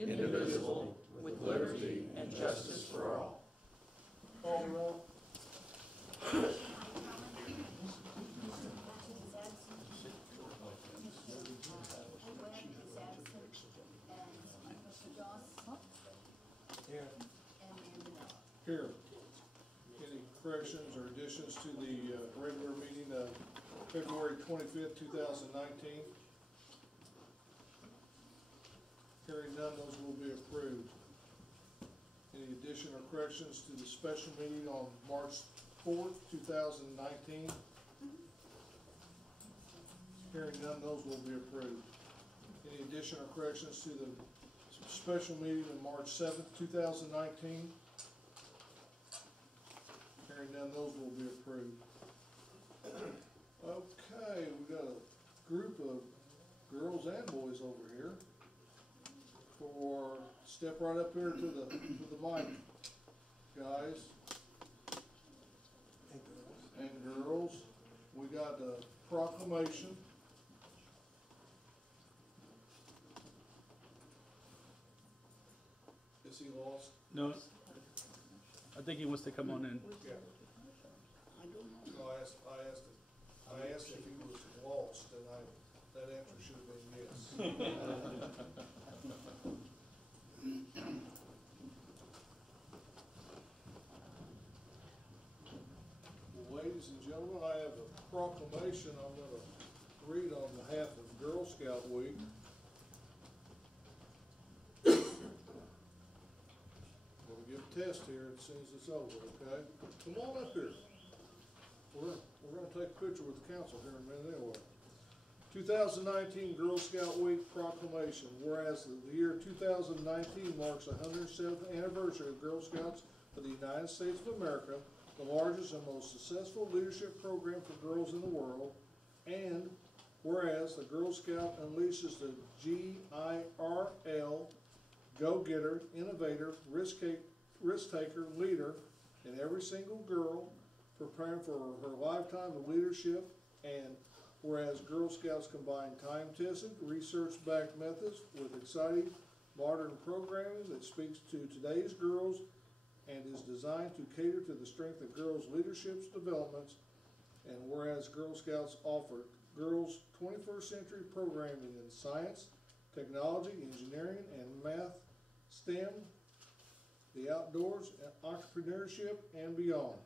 indivisible, with liberty and justice for all. Call the roll. Here. Any corrections or additions to the regular meeting of February 25th, 2019? Hearing none, those will be approved. Any addition or corrections to the special meeting on March 4th, 2019? Hearing none, those will be approved. Any addition or corrections to the special meeting on March 7th, 2019? Hearing none, those will be approved. Okay, we got a group of girls and boys over here. Step right up here to the mic, guys and girls. We got a proclamation. Is he lost? No, I think he wants to come on in. Yeah. No, I asked if he was lost, and that answer should have been yes. Ladies and gentlemen, I have a proclamation I'm going to read on behalf of Girl Scout Week. We'll give a test here as soon as it's over, okay? Come on up here. We're going to take a picture with the council here in a minute anyway. 2019 Girl Scout Week Proclamation. Whereas the year 2019 marks the 107th anniversary of Girl Scouts of the United States of America, the largest and most successful leadership program for girls in the world, and whereas the Girl Scout unleashes the GIRL, go-getter, innovator, risk-taker, leader in every single girl, preparing for her lifetime of leadership, and whereas Girl Scouts combine time-tested, research-backed methods with exciting modern programming that speaks to today's girls and is designed to cater to the strength of girls' leadership developments, and whereas Girl Scouts offer girls 21st century programming in science, technology, engineering, and math, STEM, the outdoors, entrepreneurship, and beyond,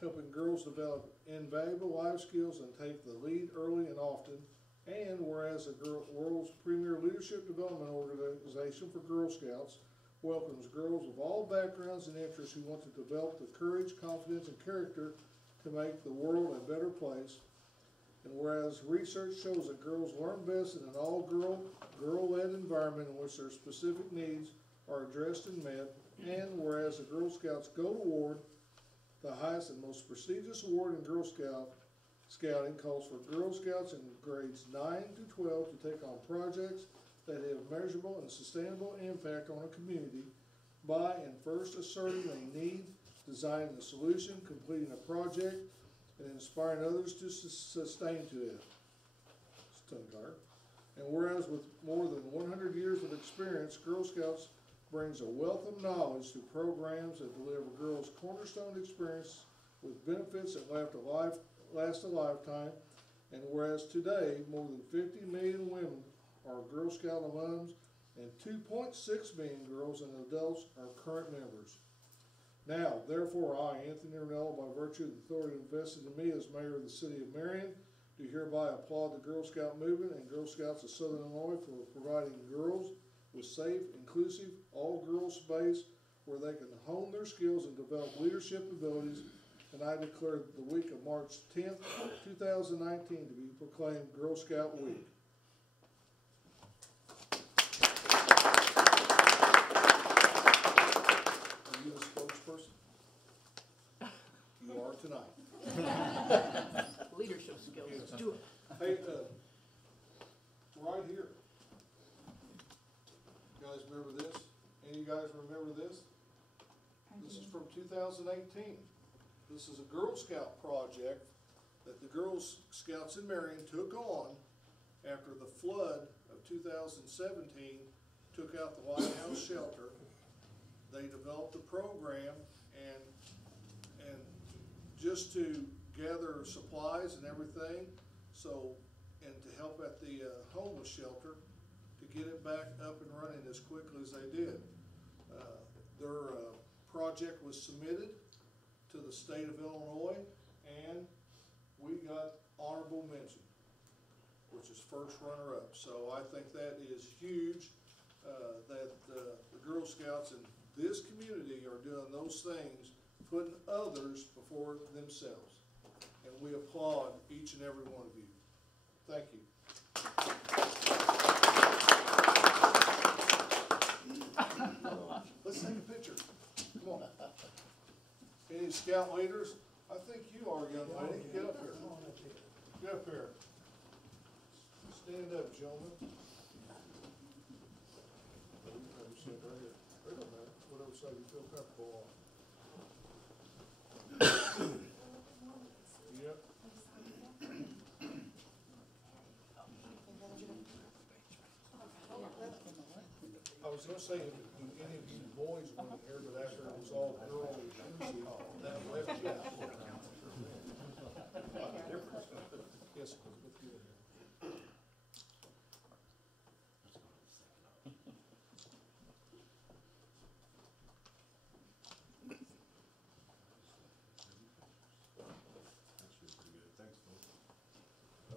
helping girls develop invaluable life skills and take the lead early and often, and whereas the world's premier leadership development organization for Girl Scouts welcomes girls of all backgrounds and interests who want to develop the courage, confidence, and character to make the world a better place. And whereas research shows that girls learn best in an all-girl-led environment in which their specific needs are addressed and met. And whereas the Girl Scouts Gold Award, the highest and most prestigious award in Girl Scouting, calls for Girl Scouts in grades 9 to 12 to take on projects that have measurable and sustainable impact on a community by and first asserting a need, designing a solution, completing a project, and inspiring others to sustain to it. And whereas with more than 100 years of experience, Girl Scouts brings a wealth of knowledge to programs that deliver girls cornerstone experience with benefits that last a lifetime. And whereas today, more than 50 million women are Girl Scout alums, and 2.6 million girls and adults are current members. Now, therefore, I, Anthony Rinella, by virtue of the authority invested in me as mayor of the city of Marion, do hereby applaud the Girl Scout movement and Girl Scouts of Southern Illinois for providing girls with safe, inclusive, all-girls space where they can hone their skills and develop leadership abilities. And I declare the week of March 10th, 2019 to be proclaimed Girl Scout Week. Are you the spokesperson? You are tonight. Leadership skills. Yes. Let's do it. Hey, right here. You guys remember this? Any of you guys remember this? This is from 2018. This is a Girl Scout project that the Girl Scouts in Marion took on after the flood of 2017 took out the Lighthouse Shelter. They developed a program and just to gather supplies and everything, and to help at the homeless shelter, to get it back up and running as quickly as they did. Their project was submitted to the state of Illinois, and we got honorable mention, which is first runner-up. So I think that is huge, that the Girl Scouts in this community are doing those things, putting others before themselves. And we applaud each and every one of you. Thank you. Let's take a picture. Come on. Any scout leaders? I think you are, young lady. Get up here. Get up here. Stand up, gentlemen. Sit right here. It don't matter. Whatever side you feel comfortable on. Yep. I was gonna say, do any of you boys want to hear, but after it was all girl inclusive, that left you out. Yes, with you.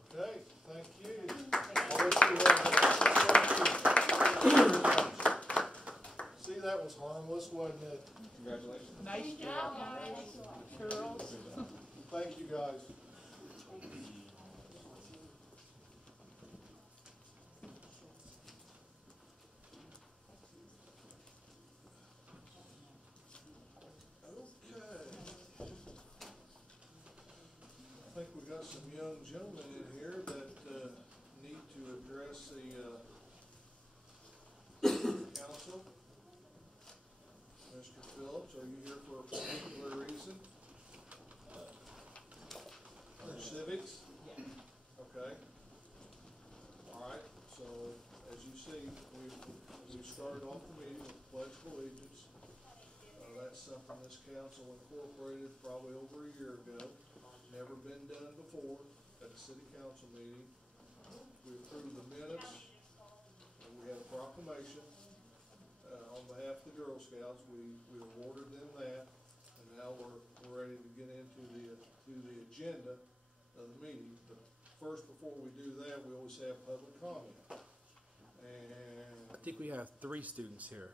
Okay, thank you. I'll let you see, that was harmless, wasn't it? Congratulations. Nice job, guys. Girls. Thank you, guys. I think we got some young gentlemen in here that need to address the council. Mr. Phillips, are you here for a particular reason? For civics? Yeah. Okay. All right, so as you see, we started off the meeting with the Pledge of Allegiance. That's something this council incorporated probably over a year ago. Never been done before at a city council meeting. We approved the minutes, and we had a proclamation on behalf of the Girl Scouts. We awarded them that, and now we're ready to get into the agenda of the meeting. But first, before we do that, we always have public comment. And I think we have 3 students here.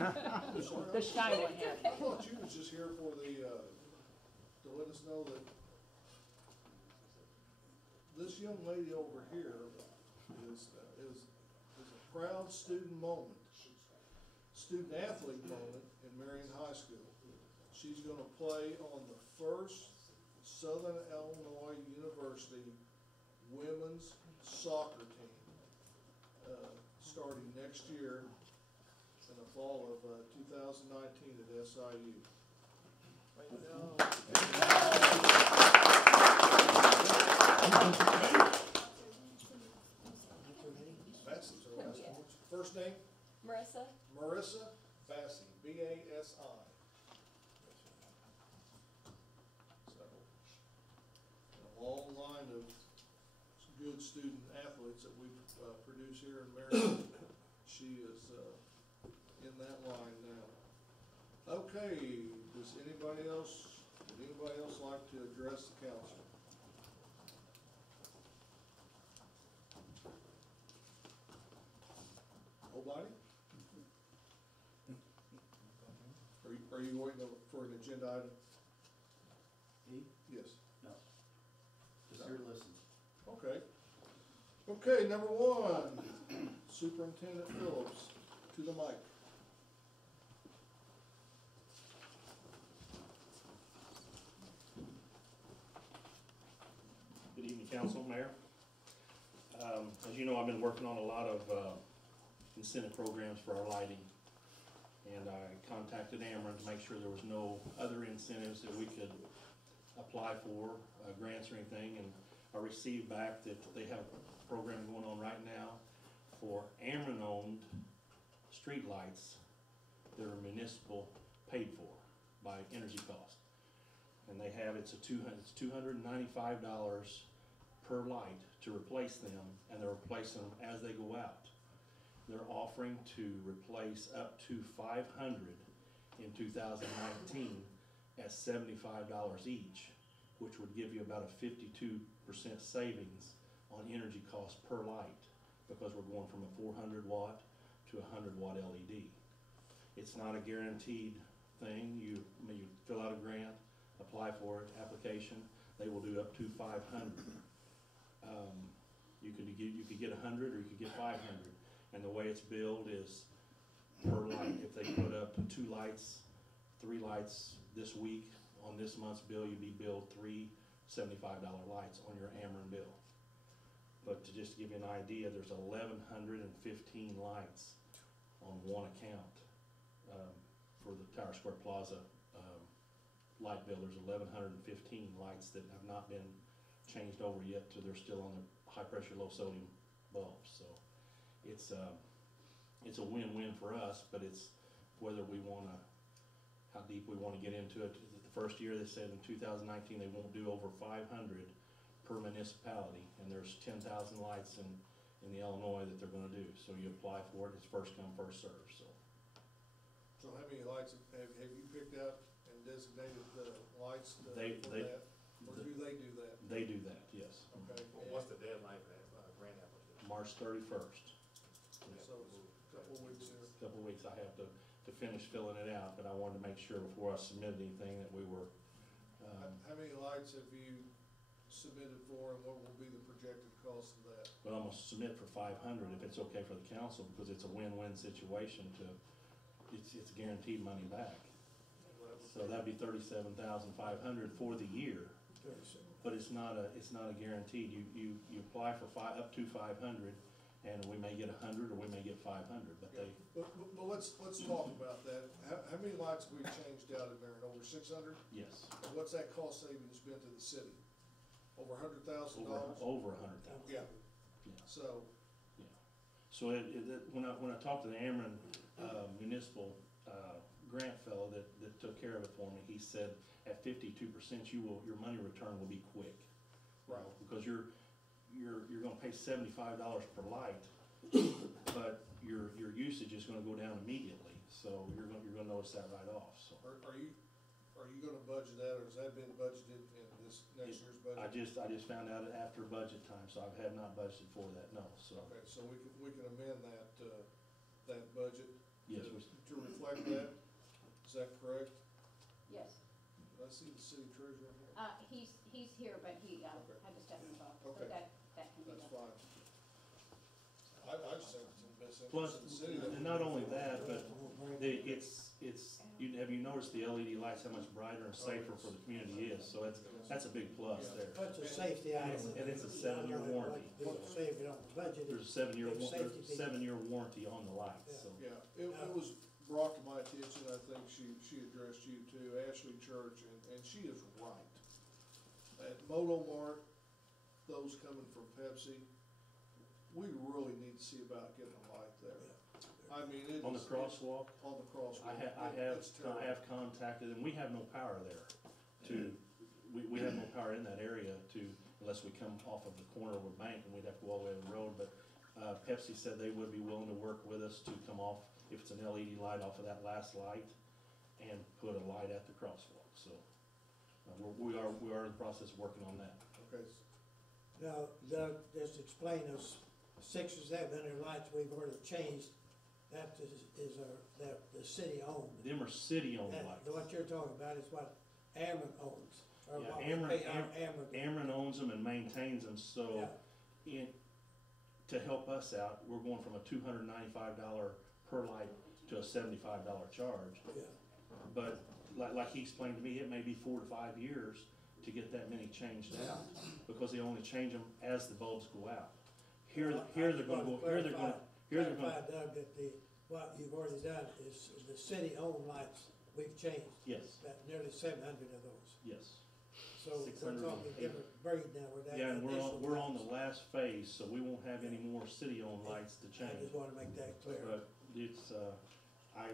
The shy one here. I thought you was just here for to let us know that this young lady over here is a proud student athlete moment in Marion High School. She's gonna play on the first Southern Illinois University women's soccer team, starting next year in the fall of 2019 at SIU. Bassey's her last name. First name? Marissa. Marissa Bassey, B-A-S-I. So, a long line of good student athletes that we produce here in Marion. She is in that line now. Okay, would anybody else like to address the council? Nobody? Are you waiting for an agenda item? Me? Yes. No. Just here to listen. Okay. Okay, number 1, Superintendent Phillips, to the mic. Good evening, Council, Mayor. As you know, I've been working on a lot of incentive programs for our lighting. And I contacted Ameren to make sure there was no other incentives that we could apply for, grants or anything. And I received back that they have a program going on right now for Ameren-owned streetlights that are municipal paid for by energy cost. And they have, it's $295 per light to replace them, and they're replacing them as they go out. They're offering to replace up to 500 in 2019 at $75 each, which would give you about a 52% savings on energy costs per light, because we're going from a 400 watt to a 100 watt LED. It's not a guaranteed thing. You fill out a grant, apply for it, application, they will do up to 500. You could get 100 or you could get 500. And the way it's billed is per light. If they put up 2 lights, 3 lights this week, on this month's bill, you'd be billed 3 $75 lights on your Ameren bill. But to just give you an idea, there's 1,115 lights on one account for the Tower Square Plaza light bill. There's 1,115 lights that have not been changed over yet, so they're still on the high pressure, low sodium bulbs. So it's a win-win for us, but it's whether we want to, how deep we want to get into it. The first year they said in 2019 they won't do over 500 per municipality, and there's 10,000 lights in the Illinois that they're going to do. So you apply for it, it's first come, first served. So how many lights have you picked out and designated the lights for They- that? Or do they do that? They do that, yes. Okay. Well, what's the deadline for that grant application? March 31st. So it's a couple of weeks there. Couple of weeks I have to finish filling it out, but I wanted to make sure before I submitted anything that we were, How many lights have you submitted for, and what will be the projected cost of that? but I'm gonna submit for 500 if it's okay for the council, because it's a win-win situation it's guaranteed money back. So that'd be 37,500 for the year, but it's not a guaranteed. You apply for up to 500, and we may get 100 or we may get 500, but they, But let's talk about that. How many lights have we changed out in there? Over 600? yes, And what's that cost savings been to the city? Over $100,000? over 100,000. Yeah, Yeah. so, So when I talked to the Ameren municipal grant fellow that took care of it for me, he said at 52% your money return will be quick. right. Because you're gonna pay $75 per light, but your usage is gonna go down immediately. So you're gonna notice that right off, so. Are you gonna budget that, or has that been budgeted in this next year's budget? I just found out after budget time, so I have not budgeted for that, no, so. Okay, so we can amend that budget Yes, to reflect that, is that correct? Yes, Did I see the city treasurer here? he's here, but he, had Okay. to step in the office, Okay. but that can be That's done. fine. I just think it's in the best plus, interest of the city. and not only that, but have you noticed the LED lights, how much brighter and safer for the community is? So that's a big plus there. That's a safety item. And it's a 7-year warranty. People save it on the budget. There's a 7-year, Big safety feature. 7-year warranty on the lights, so. Yeah, it was brought to my attention, I think she addressed you too, Ashley Church, and she is right. At Moto Mart, those coming from Pepsi, we really need to see about getting a light there. I mean, it is. On the crosswalk, On the crosswalk. It's I terrible. have contacted, and we have no power there we have no power in that area unless we come off of the corner of a bank, and we'd have to go all the way to the road, but, Pepsi said they would be willing to work with us to come off, if it's an LED light, off of that last light, and put a light at the crosswalk, so. We are in the process of working on that. Okay, Now, Doug, just explain those 600 or 700 lights we've already changed, that is the city owned. Them are city-owned That- lights. What you're talking about is what Ameren owns, or Yeah, what we pay our Ameren. Ameren owns them and maintains them, so Yeah. to help us out, we're going from a $295 per light to a $75 charge. Yeah. But like he explained to me, it may be 4 to 5 years to get that many changed out, because they only change them as the bulbs go out. Here they're gonna go, Clarify, Doug, Doug, that what you've already done is the city-owned lights we've changed, yes, that nearly 700 of those. yes. So we're 608. talking different breed now with that. Yeah, and additional we're on the lights. last phase, so we won't have any more city-owned lights to I change. just wanna make that clear. But it's, I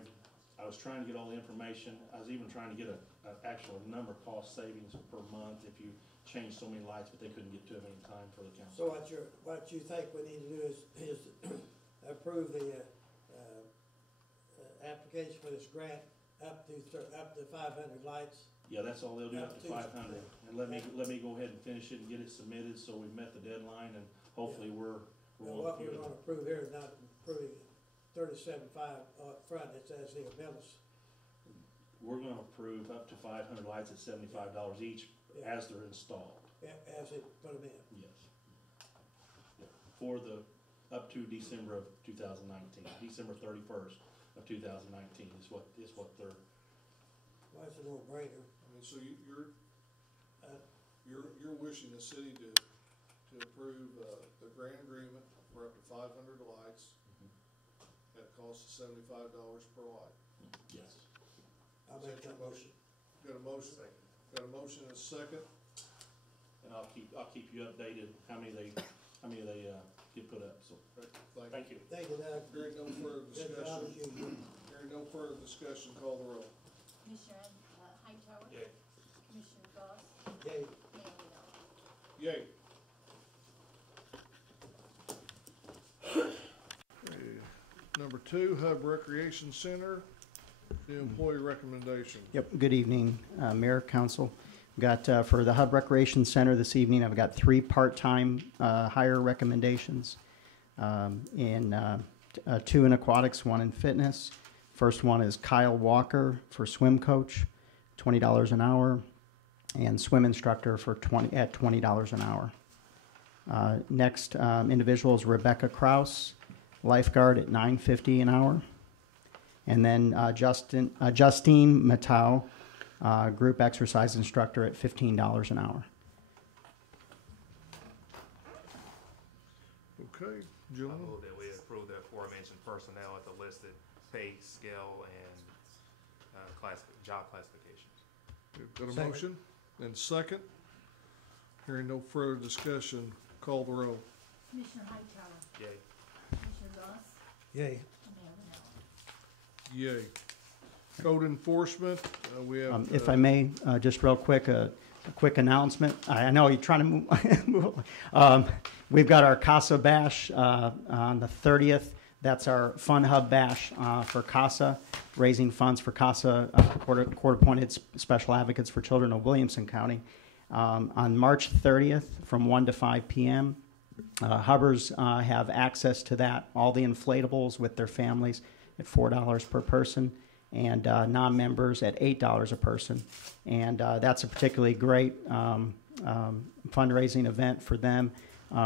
was trying to get all the information, I was even trying to get a actual number cost savings per month if you change so many lights, but they couldn't get to it in time for the council. So what you think we need to do is approve the, application for this grant up to 500 lights? Yeah, that's all they'll do, up to Up to- 500, and let me go ahead and finish it and get it submitted, so we've met the deadline, and hopefully we're Now, on what through we're it. gonna approve here is not approving 37.5 up front, it says here, Millis. We're gonna approve up to 500 lights at $75 each Yeah. as they're installed, As it put them in. yes. Yeah, for the, up to December of 2019, December 31st of 2019 is what they're, Well, it's a no-brainer. I mean, so Uh, you're wishing the city to approve, the grant agreement for up to 500 lights at a cost of $75 per light. yes. I'll make that motion. Got a motion? Got a motion and a second? And I'll keep you updated how many they get put up, so, thank you. Thank you, Doug. Hearing no further Good job as discussion, usual. hearing no further discussion, call the roll. Commissioner, Hightower? Yay. Commissioner Goss? Yay. Mayor Lino? Yay. Number 2, Hub Recreation Center, the employee recommendation. Yep, good evening, Mayor, Council. Got, for the Hub Recreation Center this evening, I've got 3 part-time hire recommendations, and 2 in aquatics, 1 in fitness. First one is Kyle Walker for swim coach, $20 an hour, and swim instructor at $20 an hour. Next individual is Rebecca Kraus, lifeguard at $9.50 an hour. And then Justine Matau, group exercise instructor at $15 an hour. Okay, I gentlemen, move that we approve the aforementioned personnel at the listed pay scale and job classifications. we've got a Second. motion and second. Hearing no further discussion, call the roll. Commissioner Hightower? Yay. Commissioner Goss? Yay. Mayor Lino? Yay. Code enforcement, we have. If I may, just real quick, a quick announcement. I know you're trying to move. We've got our CASA Bash on the 30th. That's our Fun Hub Bash for CASA, raising funds for CASA, court-appointed special advocates for children of Williamson County. On March 30th from 1 to 5 p.m., Hubbers have access to that, all the inflatables with their families at $4 per person, and non-members at $8 a person. And that's a particularly great fundraising event for them.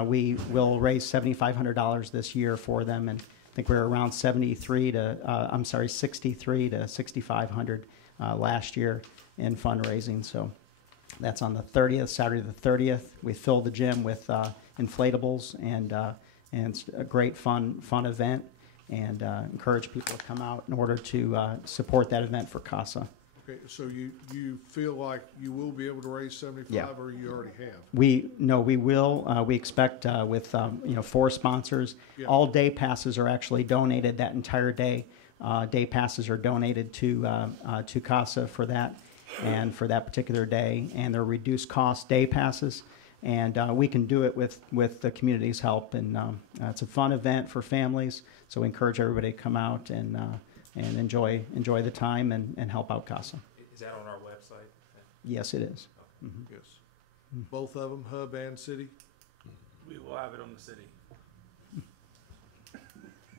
We will raise $7,500 this year for them, and I think we're around 63 to $6,500 last year in fundraising. So that's on the 30th, Saturday the 30th. We filled the gym with inflatables, and it's a great fun event, and encourage people to come out in order to support that event for CASA. Okay, so you feel like you will be able to raise 75, Yeah. or you already have? We will. We expect with 4 sponsors. Yeah. All day passes are actually donated that entire day. Day passes are donated to CASA for that, and for that particular day, and they're reduced cost day passes, and we can do it with the community's help, and it's a fun event for families. So we encourage everybody to come out and enjoy the time and help out CASA. Is that on our website? Yes, it is. Mhm. Yes. Both of them, Hub and City? We will have it on the city.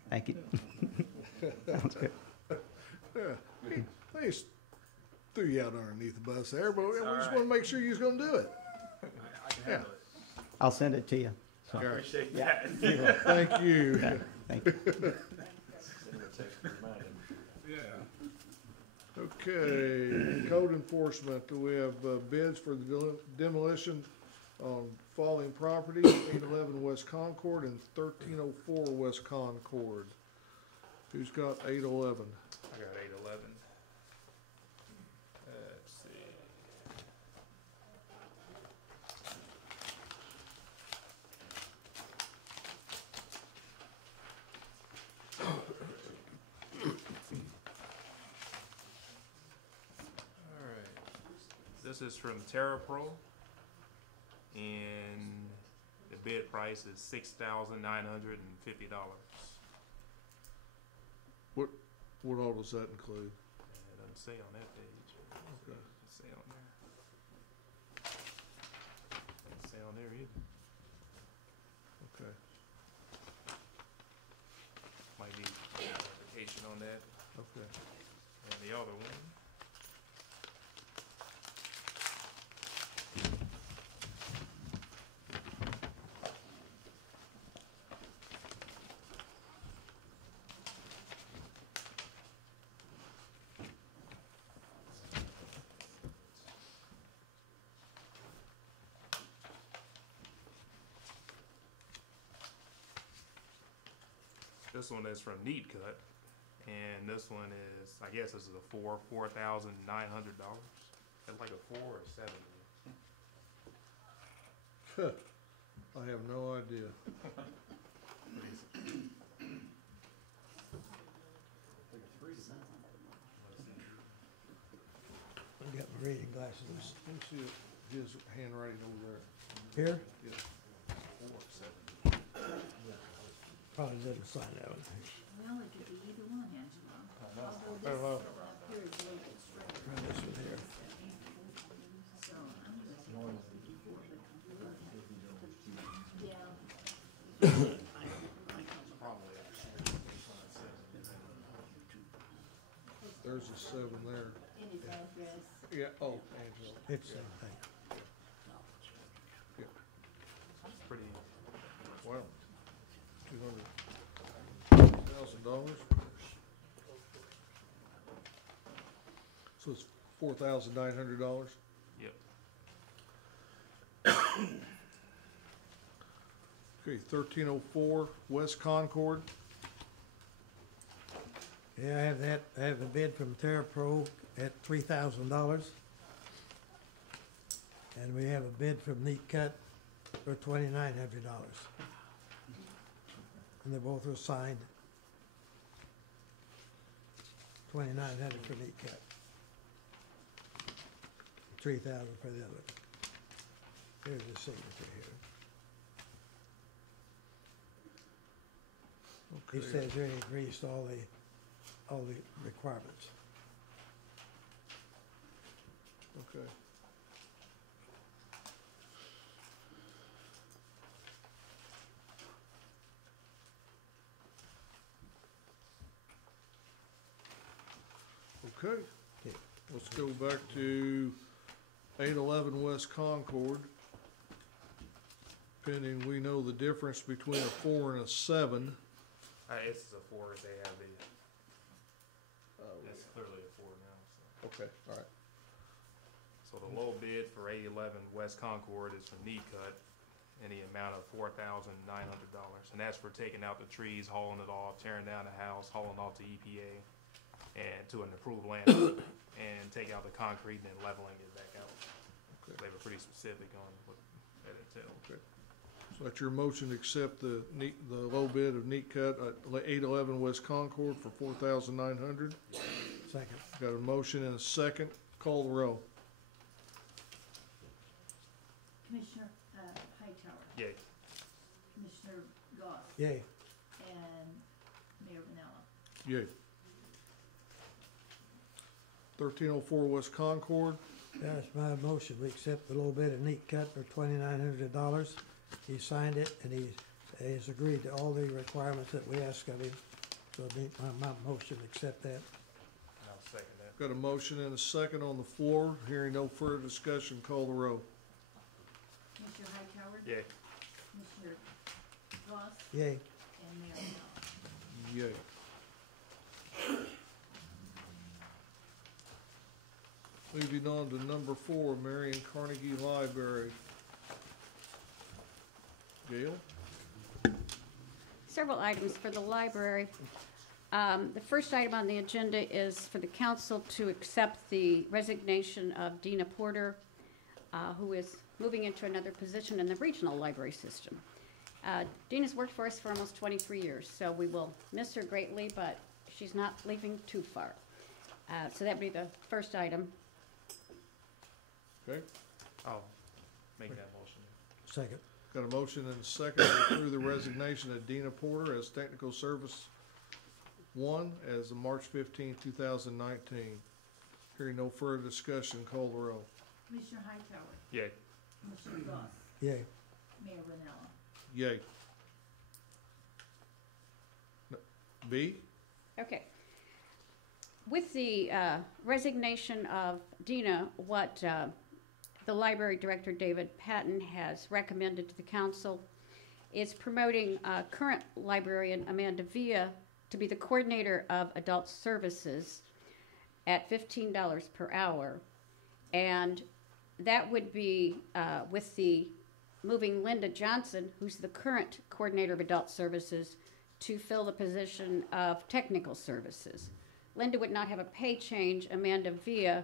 Thank you. Sounds good. Yeah. They just threw you out underneath the bus there, but we It's all just right. want to make sure you was going to do it. I can handle it. I'll send it to you. So, I appreciate Yeah. that. Thank you. yeah, thank you. Okay, code enforcement, we have bids for the demolition on falling property, 811 West Concord and 1304 West Concord. Who's got 811? I got 811. Let's see. is from TerraPro, and the bid price is $6,950. What all does that include? It doesn't say on that page. Okay. Doesn't say on there. Doesn't say on there either. Okay. Might be clarification on that. Okay. And the other one. This one is from Neat Cut, and this one is, I guess this is a $4,900. It's like a 4 or 7. I have no idea. I've got my reading glasses. Let me see his handwriting over there. Here? Yeah. 4 or 7. Probably didn't sign that one. Well, it could be either one, Angela. Although I don't know. this up here is a little bit straighter. Try this one here. So I'm just. Yeah. There's a 7 there. In his address. Yeah, oh, Angela. It's the same thing. It's pretty, Wow. $200,000. So it's $4,900. yep. Okay, 1304 West Concord. Yeah, I have that, I have a bid from TerraPro at $3,000. And we have a bid from Neat Cut for $2,900. And they both are signed. $2,900 for Neat Cut. $3,000 for the other. Here's the signature here. He Okay. says here he agrees to all the requirements. Okay. Okay, Okay. let's go back to 811 West Concord. Pending, we know the difference between a 4 and a 7. It's a 4 if they have the, it's clearly a 4 now, so. Okay, all right. So the low bid for 811 West Concord is from Neat Cut in the amount of $4,900. And that's for taking out the trees, hauling it off, tearing down the house, hauling off the EPA and to an approved land and take out the concrete and then leveling it back out. Okay. They were pretty specific on what that entailed. So that's your motion to accept the low bid of Neat Cut at 811 West Concord for $4,900. Second. Got a motion and a second. Call the roll. Commissioner, Hightower, Yay. Commissioner Goss, Yay. and Mayor Vanella. Yay. 1304 West Concord. That's my motion. We accept the low bid of Neat Cut for $2,900. He signed it and he has agreed to all the requirements that we asked of him. So my motion, accept that. I'll second that. Got a motion and a second on the floor. Hearing no further discussion, call the roll. Commissioner Hightower, Yay. Commissioner Goss, Yay. and Mayor Vanella. Yay. Moving on to number 4, Marion Carnegie Library. Gail? Several items for the library. The first item on the agenda is for the council to accept the resignation of Dina Porter, who is moving into another position in the regional library system. Dina's worked for us for almost 23 years, so we will miss her greatly, but she's not leaving too far. So that'd be the first item. Okay, I'll make that motion. Second. got a motion and a second to approve the resignation of Dina Porter as Technical Service 1 as of March 15, 2019. Hearing no further discussion, call the roll. Commissioner Hightower, Yay. Commissioner Goss, Yay. Mayor Vanella. Yay. B? Okay. With the resignation of Dina, what the library director, David Patton, has recommended to the council is promoting current librarian Amanda Villa to be the coordinator of adult services at $15 per hour. And that would be with the moving Linda Johnson, who's the current coordinator of adult services, to fill the position of technical services. Linda would not have a pay change. Amanda Villa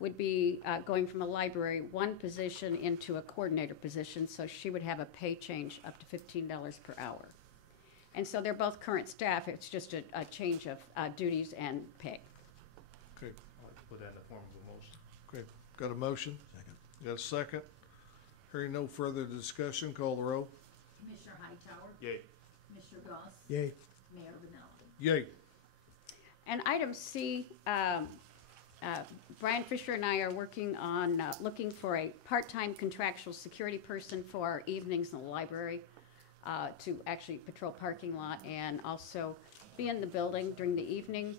would be going from a library 1 position into a coordinator position, so she would have a pay change up to $15 per hour. And so they're both current staff. It's just a change of duties and pay. Okay, I'll put that in the form of a motion. okay, got a motion? Second. Got a second? Hearing no further discussion, call the roll. Commissioner Hightower, Yay. Commissioner Goss, Yay. Mayor Vanella. Yay. And item C, Brian Fisher and I are working on looking for a part-time contractual security person for our evenings in the library to actually patrol parking lot and also be in the building during the evening.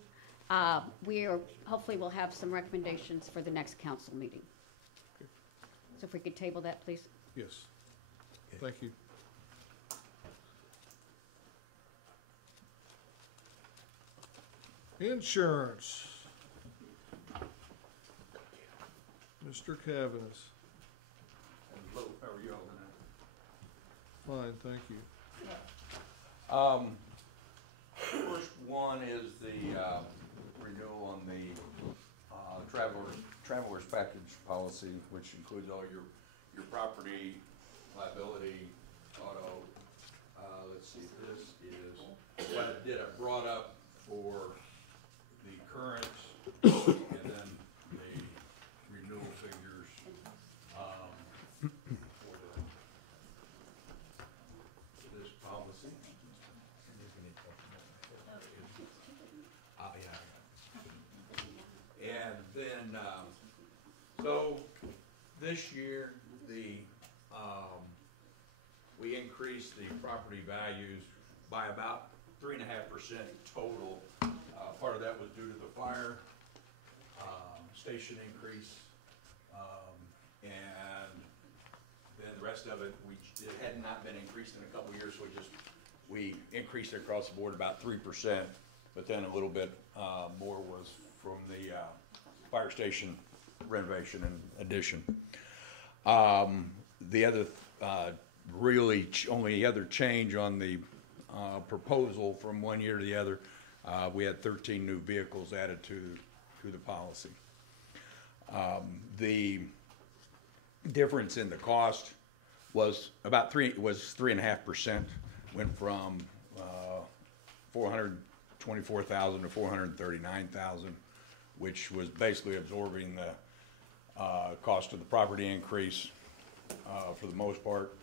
Hopefully we'll have some recommendations for the next council meeting. So if we could table that, please. Yes. Thank you. Insurance. Mr. Cavanis. Hello, how are you all tonight? Fine, thank you. First one is the renewal on the traveler's package policy, which includes all your property, liability, auto. Let's see, this is what I did. I brought up for the current and then the renewal figures for this policy. And then, so this year, we increased the property values by about 3.5% total. Part of that was due to the fire station increase, and then the rest of it, it had not been increased in a couple of years, so we increased it across the board about 3%, but then a little bit more was from the fire station renovation and addition. The other only other change on the proposal from one year to the other, we had 13 new vehicles added to the policy. The difference in the cost was about 3.5%, went from $424,000 to $439,000, which was basically absorbing the cost of the property increase for the most part.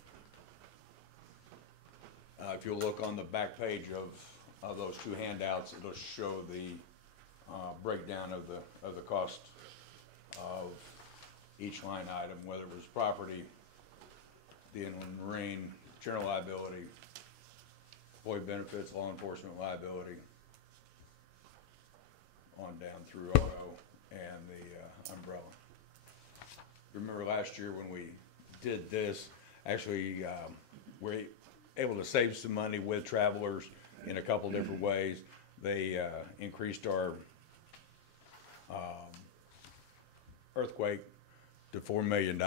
If you look on the back page of those two handouts, it'll show the breakdown of the cost of each line item, whether it was property, the inland marine, general liability, employee benefits, law enforcement liability, on down through auto and the umbrella. Remember last year when we did this, actually we're able to save some money with travelers in a couple different ways. They increased our earthquake to $4 million,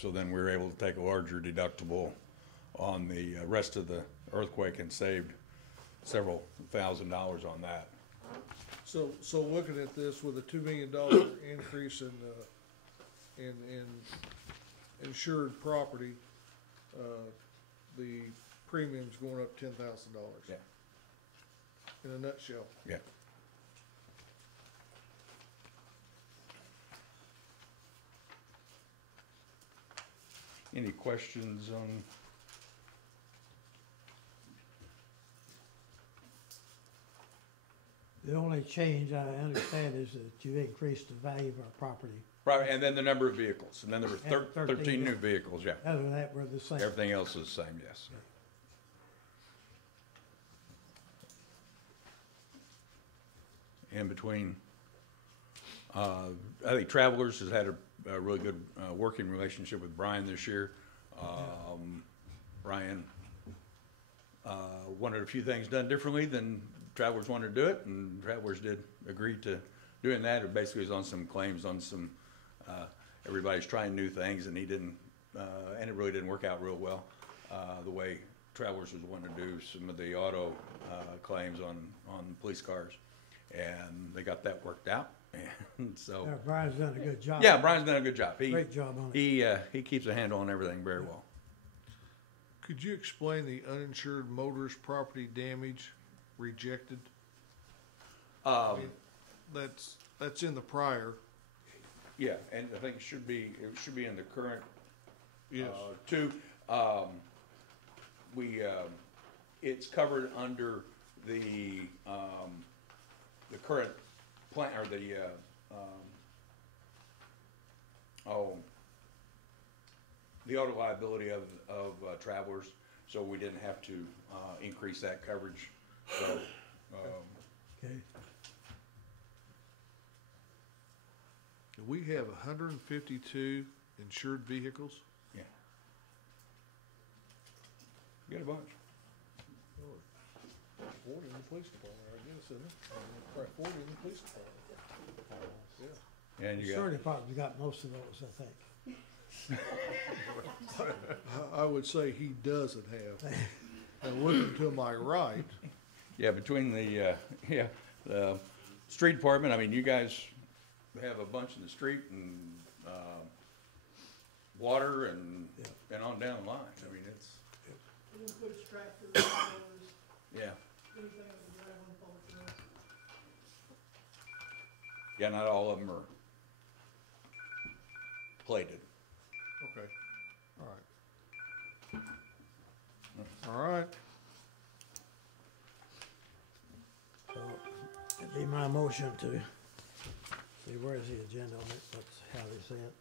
so then we were able to take a larger deductible on the rest of the earthquake and saved several $1,000s on that. So looking at this with a $2 million increase in insured property, the premium's going up $10,000. Yeah. In a nutshell. Yeah. Any questions on? The only change I understand is that you increased the value of our property. Right, and then the number of vehicles, and then there were And 13 new vehicles, yeah. Other than that, we're the same. Everything else is the same, yes. In between, I think Travelers has had a really good working relationship with Brian this year. Brian wanted a few things done differently than Travelers wanted to do it, and Travelers did agree to doing that. It basically was on some claims on some, everybody's trying new things, and he didn't, and it really didn't work out real well, the way Travelers was wanting to do some of the auto claims on police cars. And they got that worked out, and so. Yeah, Brian's done a good job. Yeah, Brian's done a good job. Great job on it. He keeps a handle on everything very well. Could you explain the uninsured motorist property damage rejected? That's in the prior. Yeah, and I think it should be in the current, Yes. too. It's covered under the current plan, or the, the auto liability of Travelers, so we didn't have to, increase that coverage, so, Okay. We have 152 insured vehicles. yeah. You got a bunch. 40 in the police department, I guess, isn't it? Right, 40 in the police department. Yeah. And The you sheriff got, department's got most of those, I think. I would say he doesn't have. And looking to my right, yeah, between the street department, I mean, you guys have a bunch in the street, and, water, and on down the line, I mean, it's, It includes tractors, mowers, yeah. anything that would drive on public roads. Yeah, not all of them are plated. okay, all right. All right, So, it'd be my motion to, see, where's the agenda on it, that's how they say it.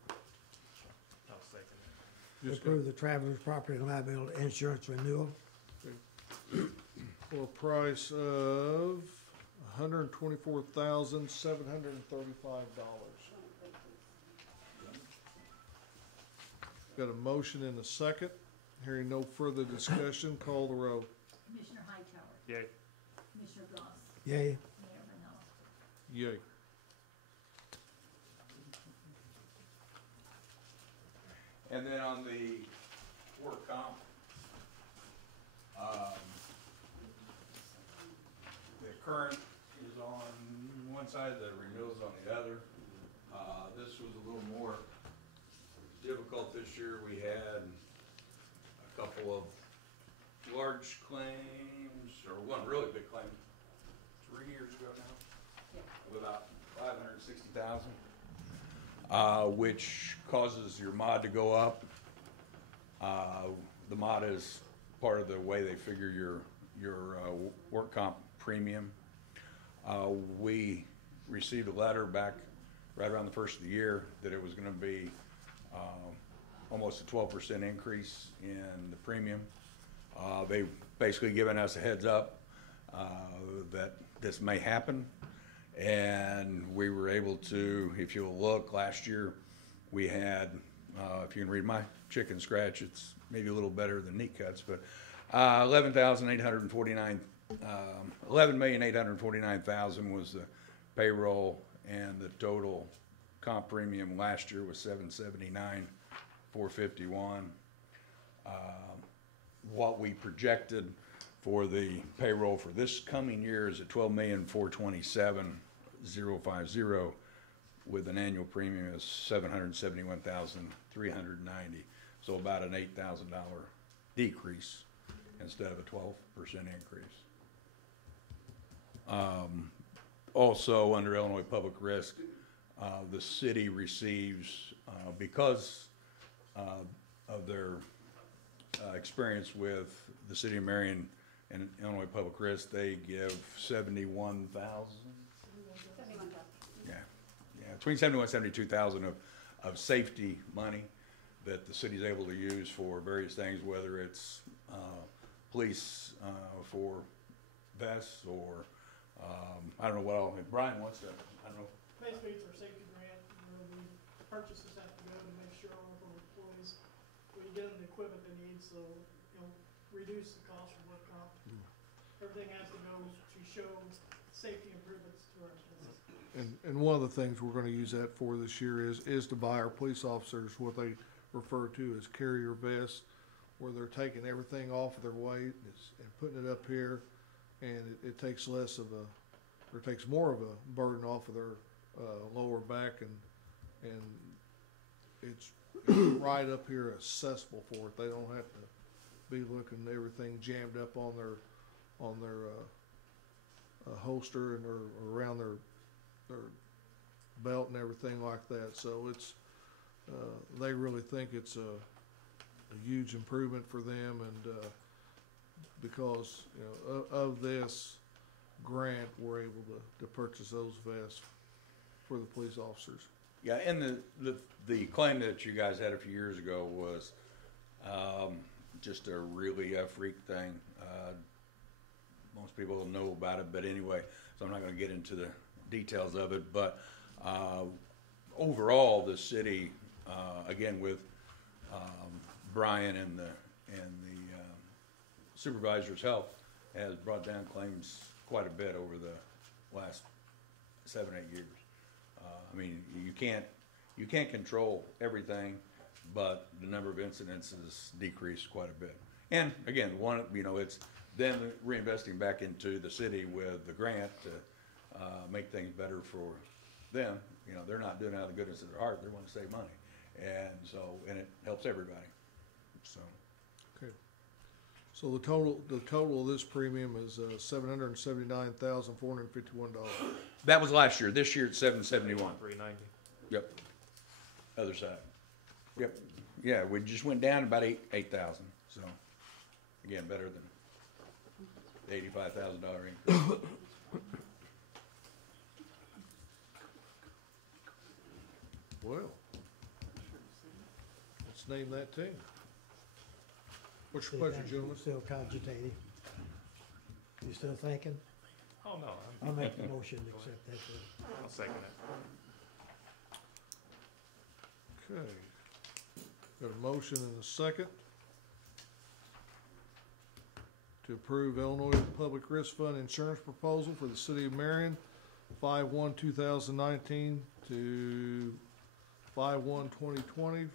I'll second it. just Approve the traveler's property and liability insurance renewal. for a price of $124,735. Got a motion and a second. Hearing no further discussion, call the roll. Commissioner Hightower, Yay. Commissioner Goss, Yay. Mayor Vanella. Yay. And then on the work comp, the current is on one side, the renewal's on the other. This was a little more difficult this year. We had a couple of large claims, or one really big claim, 3 years ago now, of about $560,000. Which causes your mod to go up. The mod is part of the way they figure your work comp premium. We received a letter back right around the first of the year that it was gonna be almost a 12% increase in the premium. They've basically given us a heads up that this may happen. And we were able to, if you'll look, last year we had, if you can read my chicken scratch, it's maybe a little better than neat cuts, but $11,849,000 was the payroll, and the total comp premium last year was $779,451. What we projected for the payroll for this coming year is at $12,427,050, with an annual premium of $771,390. So about an $8,000 decrease instead of a 12% increase. Also, under Illinois Public Risk, the city receives, because of their experience with the city of Marion and Illinois Public Risk, they give 71,000. Yeah, between 71 and 72,000 of safety money that the city's able to use for various things, whether it's police for vests or I don't know what else. Brian wants to. I don't know. Basically, it's our safety grant, the purchases have to go to make sure all of our employees, we get them the equipment they need, so, reduce the cost of work comp. Everything has to go to show safety improvements to our employees. And one of the things we're gonna use that for this year is to buy our police officers what they refer to as carrier vests, where they're taking everything off of their weight and putting it up here, and it takes less of or takes more of a burden off of their lower back, and it's right up here accessible for it. They don't have to be looking at everything jammed up on their holster and or around their belt and everything like that. So it's they really think it's a huge improvement for them, and because of this grant, we're able to purchase those vests for the police officers. Yeah, and the claim that you guys had a few years ago was just a really freak thing. Most people know about it, but anyway, so I'm not going to get into the details of it. But overall, the city, again with Brian and the supervisor's help, has brought down claims quite a bit over the last 7-8 years. I mean, you can't control everything, but the number of incidents has decreased quite a bit. And again, it's them reinvesting back into the city with the grant to make things better for them. They're not doing it out of the goodness of their heart. They want to save money, and it helps everybody. So. Okay. So the total of this premium is $779,451. That was last year. This year it's $771. $390. Yep. Other side. Yep. Yeah, we just went down about 8,000. So again, better than the $85,000 increase. Well, let's name that team. What's your pleasure, gentlemen? Still cogitating. You still thinking? Oh, no. I'll make the motion to accept that. I'll second it. Okay. Got a motion and a second to approve Illinois Public Risk Fund insurance proposal for the city of Marion, 5/1/2019 to 5/1/2020,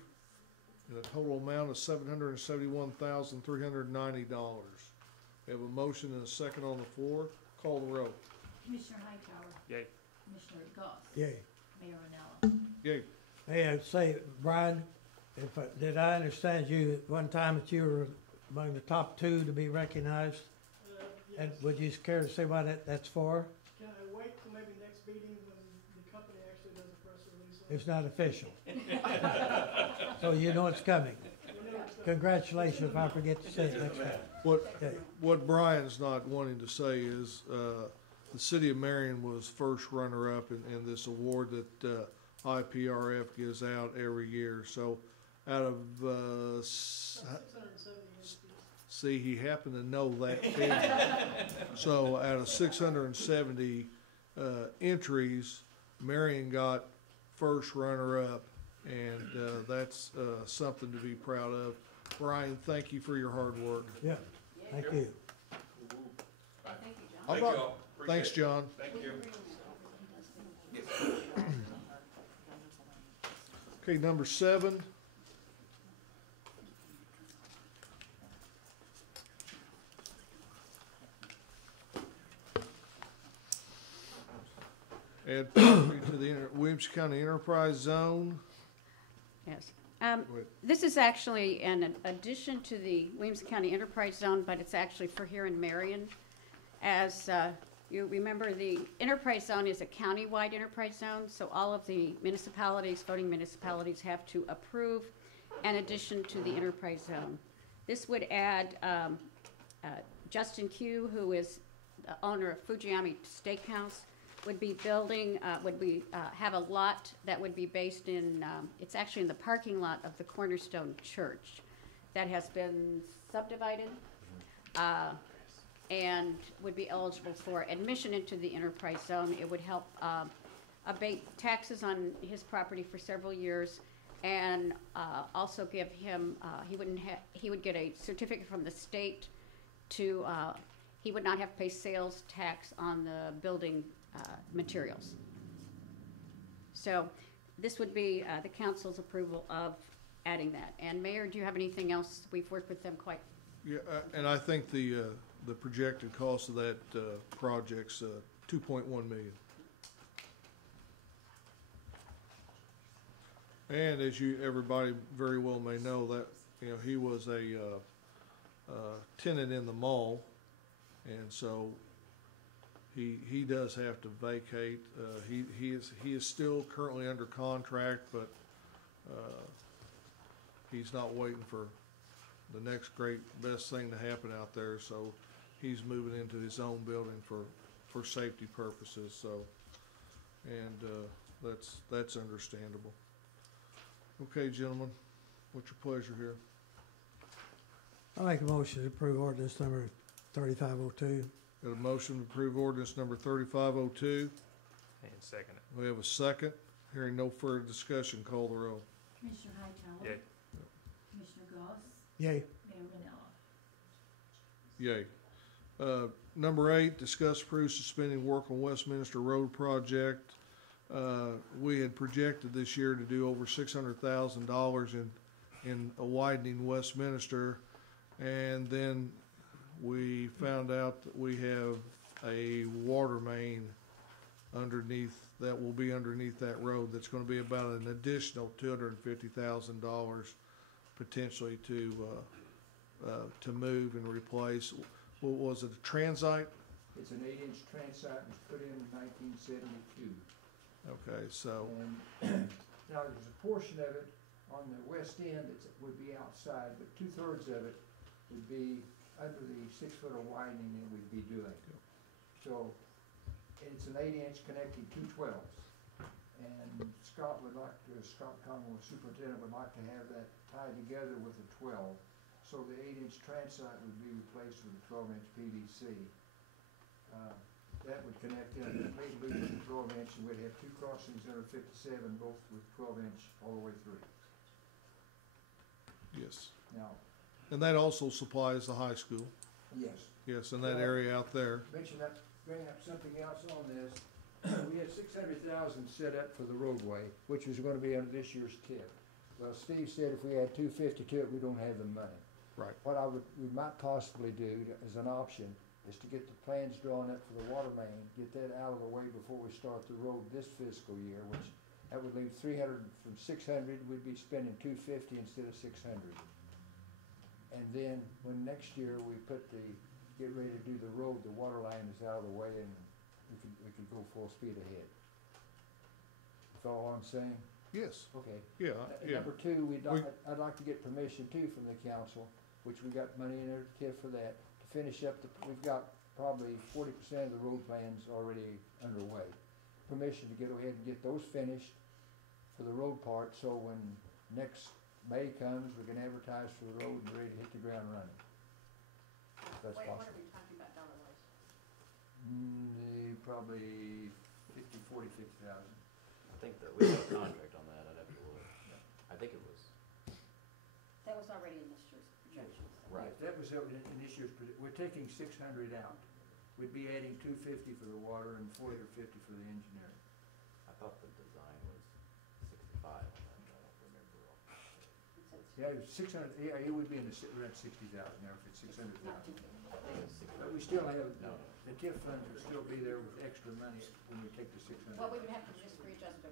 in a total amount of $771,390. We have a motion and a second on the floor. Call the roll. Commissioner Hightower, Yay. Commissioner Goss, Yay. Mayor Ranella. Yay. Hey, say, Brian, did I understand you at one time that you were among the top 2 to be recognized? And Yes. would you care to say what that's for? Can I wait till maybe next meeting when the company actually does a press release? It's not official. So you know it's coming. Congratulations if I forget to say it next time. What Brian's not wanting to say is, the city of Marion was first runner-up in this award that IPRF gives out every year. So out of, 678 see, he happened to know that figure. So out of 670 entries, Marion got first runner-up, and that's something to be proud of. Brian, thank you for your hard work. Yeah, thank you. Thank you all. Thanks, John. Thank you. Okay, number 7. Add property to the Williamson County Enterprise Zone. Yes. Wait. This is actually an addition to the Williamson County Enterprise Zone, but it's actually for here in Marion. As you remember, the Enterprise Zone is a county-wide enterprise zone, so all of the municipalities, voting municipalities, have to approve in addition to the enterprise zone. This would add Justin Q, who is the owner of Fujiyami Steakhouse, would be building, have a lot that would be based in, it's actually in the parking lot of the Cornerstone Church that has been subdivided and would be eligible for admission into the enterprise zone. It would help abate taxes on his property for several years and also give him, he would get a certificate from the state to, he would not have to pay sales tax on the building materials. So this would be the council's approval of adding that. And Mayor, do you have anything else? We've worked with them quite. Yeah, and I think the projected cost of that project's $2.1 million. And as everybody very well may know, that he was a tenant in the mall, and so he does have to vacate. He is still currently under contract, but he's not waiting for the next great best thing to happen out there. So he's moving into his own building for safety purposes. So, and that's understandable. Okay, gentlemen, what's your pleasure here? I make a motion to approve ordinance number 3502. Got a motion to approve ordinance number 3502. And second it. We have a second. Hearing no further discussion, call the roll. Commissioner Hightower? Yay. Commissioner Goss? Yay. Mayor Manella? Yay. Number 8, discuss approve suspending work on Westminster Road project. We had projected this year to do over $600,000 in a widening Westminster, and then we found out that we have a water main underneath that will be underneath that road. That's going to be about an additional $250,000 potentially to move and replace. What was it? A transite? It's an 8-inch transite, was put in 1972. Okay, so And now there's a portion of it on the west end that would be outside, but 2/3 of it would be under the 6-foot of widening that we'd be doing. So it's an 8-inch connecting 2 12s. And Scott Conwell, superintendent, would like to have that tied together with a 12. So the 8-inch transite would be replaced with a 12-inch PVC. That would connect in a complete loop with the 12-inch, and we'd have 2 crossings under 57, both with 12-inch all the way through. yes. Now, And that also supplies the high school. yes, Yes, in that area out there. bring up something else on this. We had $600,000 set up for the roadway, which was gonna be under this year's TIF. Well, Steve said if we add $250 to it, we don't have the money. Right. What we might possibly do as an option is to get the plans drawn up for the water main, get that out of the way before we start the road this fiscal year, which that would leave 300 from 600, we'd be spending 250 instead of 600. And then when next year we get ready to do the road, the water line is out of the way and we could go full speed ahead. That's all I'm saying? Yes. Okay. Yeah. Yeah. Number 2, I'd like to get permission too from the council, which we got money in there to TIF for that, to finish up we've got probably 40% of the road plans already underway. Permission to go ahead and get those finished for the road part, so when next May comes, we can advertise for the road and ready to hit the ground running. If that's possible. What are we talking about dollar-wise? Probably 50,000. I think that we have a contract on that, I'd have to look. I think it was. That was already in this year's projections. Right. That was in this year's, we're taking 600 out. We'd be adding 250 for the water and 40 or 50 for the engineering. I thought the design was 65 on that, but I don't remember. Yeah, it was 600, yeah, it would be we're at 60,000 now if it's 600,000. Not too big. I think it's 65. But we still have, No. the TIF funds would still be there with extra money when we take the 600. Well, we would have to just readjust the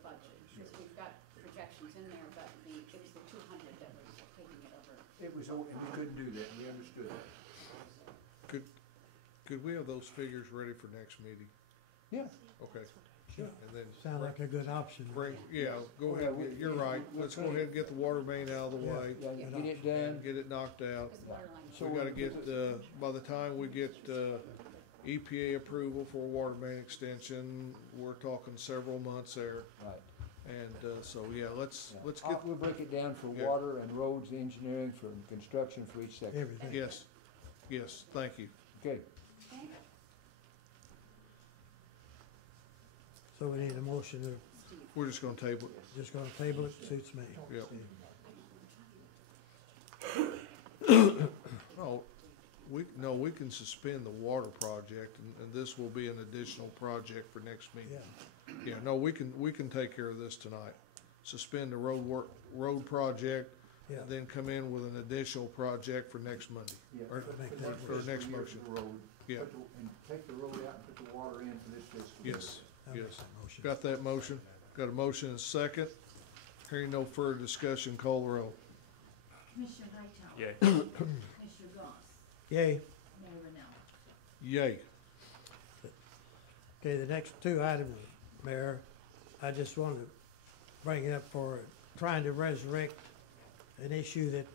budget, because we've got projections in there, but it was the 200 that was taking it over. It was, and we couldn't do that, and we understood that. Could we have those figures ready for next meeting? Yeah. Okay. And then Sound like a good option. yeah, go ahead, you're right. Let's go ahead and get the water main out of the way. Yeah, get it And done. get it knocked out. So We gotta get, by the time we get, EPA approval for a water main extension, we're talking several months there. Right. And, so, yeah, let's Yeah. get, We'll break it down for Yeah. water and roads, engineering, for construction for each section. Everything. yes, thank you. Okay, So we need a motion to, We're just gonna table it. just gonna table it, suits me. Yep. No, we can suspend the water project, and this will be an additional project for next meeting. Yeah, Yeah, no, we can take care of this tonight. Suspend the road project, yeah. then come in with an additional project for next Monday, yeah. or Make Put that one for the next fiscal year motion. for the road. Yeah. And take the road out and put the water in for this fiscal year. Yes, I'll make yes. that motion. Got that motion? Got a motion and a second. Hearing no further discussion, call the roll. Commissioner Hightower? Yay. Commissioner Goss? Yay. Mayor Renell? Yay. Okay, the next two items, Mayor, I just wanted to bring up for trying to resurrect an issue that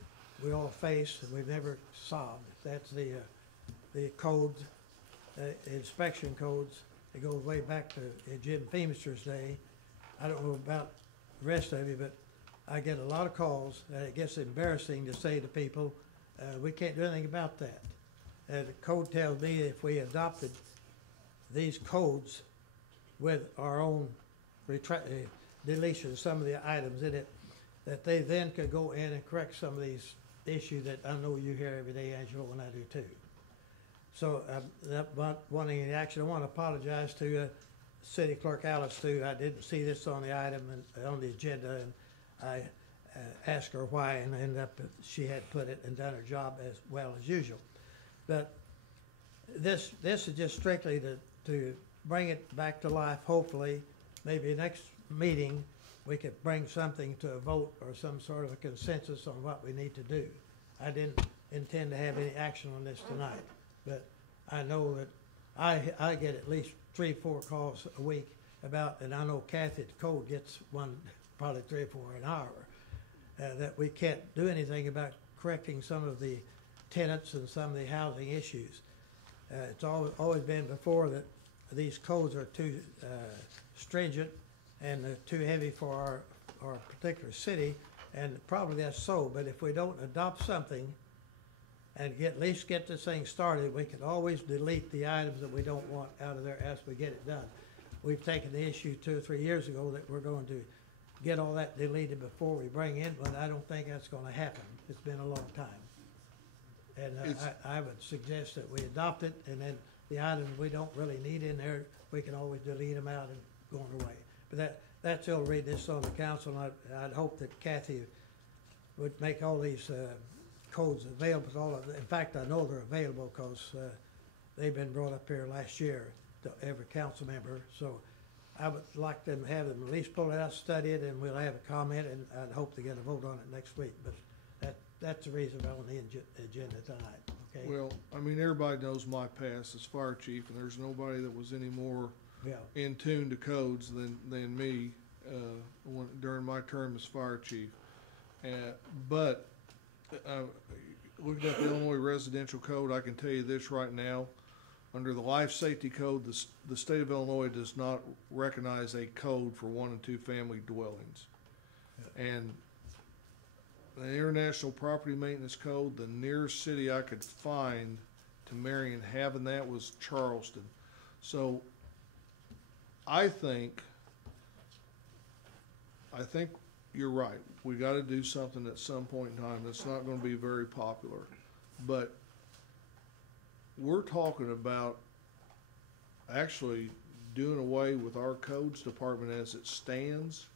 we all face and we've never solved. That's the codes, inspection codes. It goes way back to Jim Feemister's day. I don't know about the rest of you, but I get a lot of calls, and it gets embarrassing to say to people, we can't do anything about that. The code tells me if we adopted these codes with our own deletion of some of the items in it, that they then could go in and correct some of these issues that I know you hear every day, Angelo, and I do too. So I'm wanting any action. I want to apologize to City Clerk Alice too. I didn't see this on the item and on the agenda, and I asked her why, and ended up she had put it and done her job as well as usual. But this is just strictly to bring it back to life. Hopefully, maybe next meeting we could bring something to a vote or some sort of a consensus on what we need to do. I didn't intend to have any action on this tonight, but I know that I get at least 3-4 calls a week about, and I know Kathy at the Code gets one probably 3 or 4 an hour, that we can't do anything about correcting some of the tenants and some of the housing issues. It's always been before that these codes are too stringent and too heavy for our particular city, and probably that's so. But if we don't adopt something and at least get this thing started, we can always delete the items that we don't want out of there as we get it done. We've taken the issue 2 or 3 years ago that we're going to get all that deleted before we bring in, but I don't think that's going to happen. It's been a long time. And I would suggest that we adopt it, and then the items we don't really need in there, we can always delete them out and go on the way. But that's all read this on the council, and I'd hope that Kathy would make all these codes available. In fact, I know they're available because they've been brought up here last year to every council member. So I would like them to have them at least pull it out, study it, and we'll have a comment, and I'd hope to get a vote on it next week. But that's the reason I'm on the agenda tonight, okay? Well, I mean, everybody knows my past as fire chief, and there's nobody that was any more Yeah. in tune to codes than me during my term as fire chief. But looking at the Illinois Residential Code, I can tell you this right now. Under the Life Safety Code, the state of Illinois does not recognize a code for 1 and 2 family dwellings. And the International Property Maintenance Code, the nearest city I could find to Marion having that was Charleston. So I think you're right. We gotta do something at some point in time. It's not gonna be very popular. But we're talking about actually doing away with our codes department as it stands.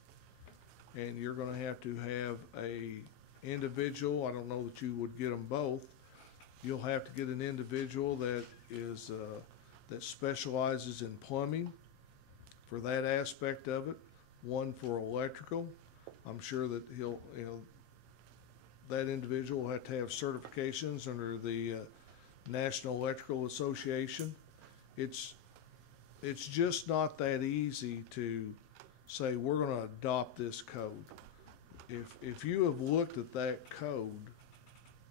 And you're gonna have to have a individual, I don't know that you would get them both. You'll have to get an individual that is, that specializes in plumbing for that aspect of it, one for electrical. I'm sure that that individual will have to have certifications under the National Electrical Association. It's it's just not that easy to say, we're gonna adopt this code. If you have looked at that code,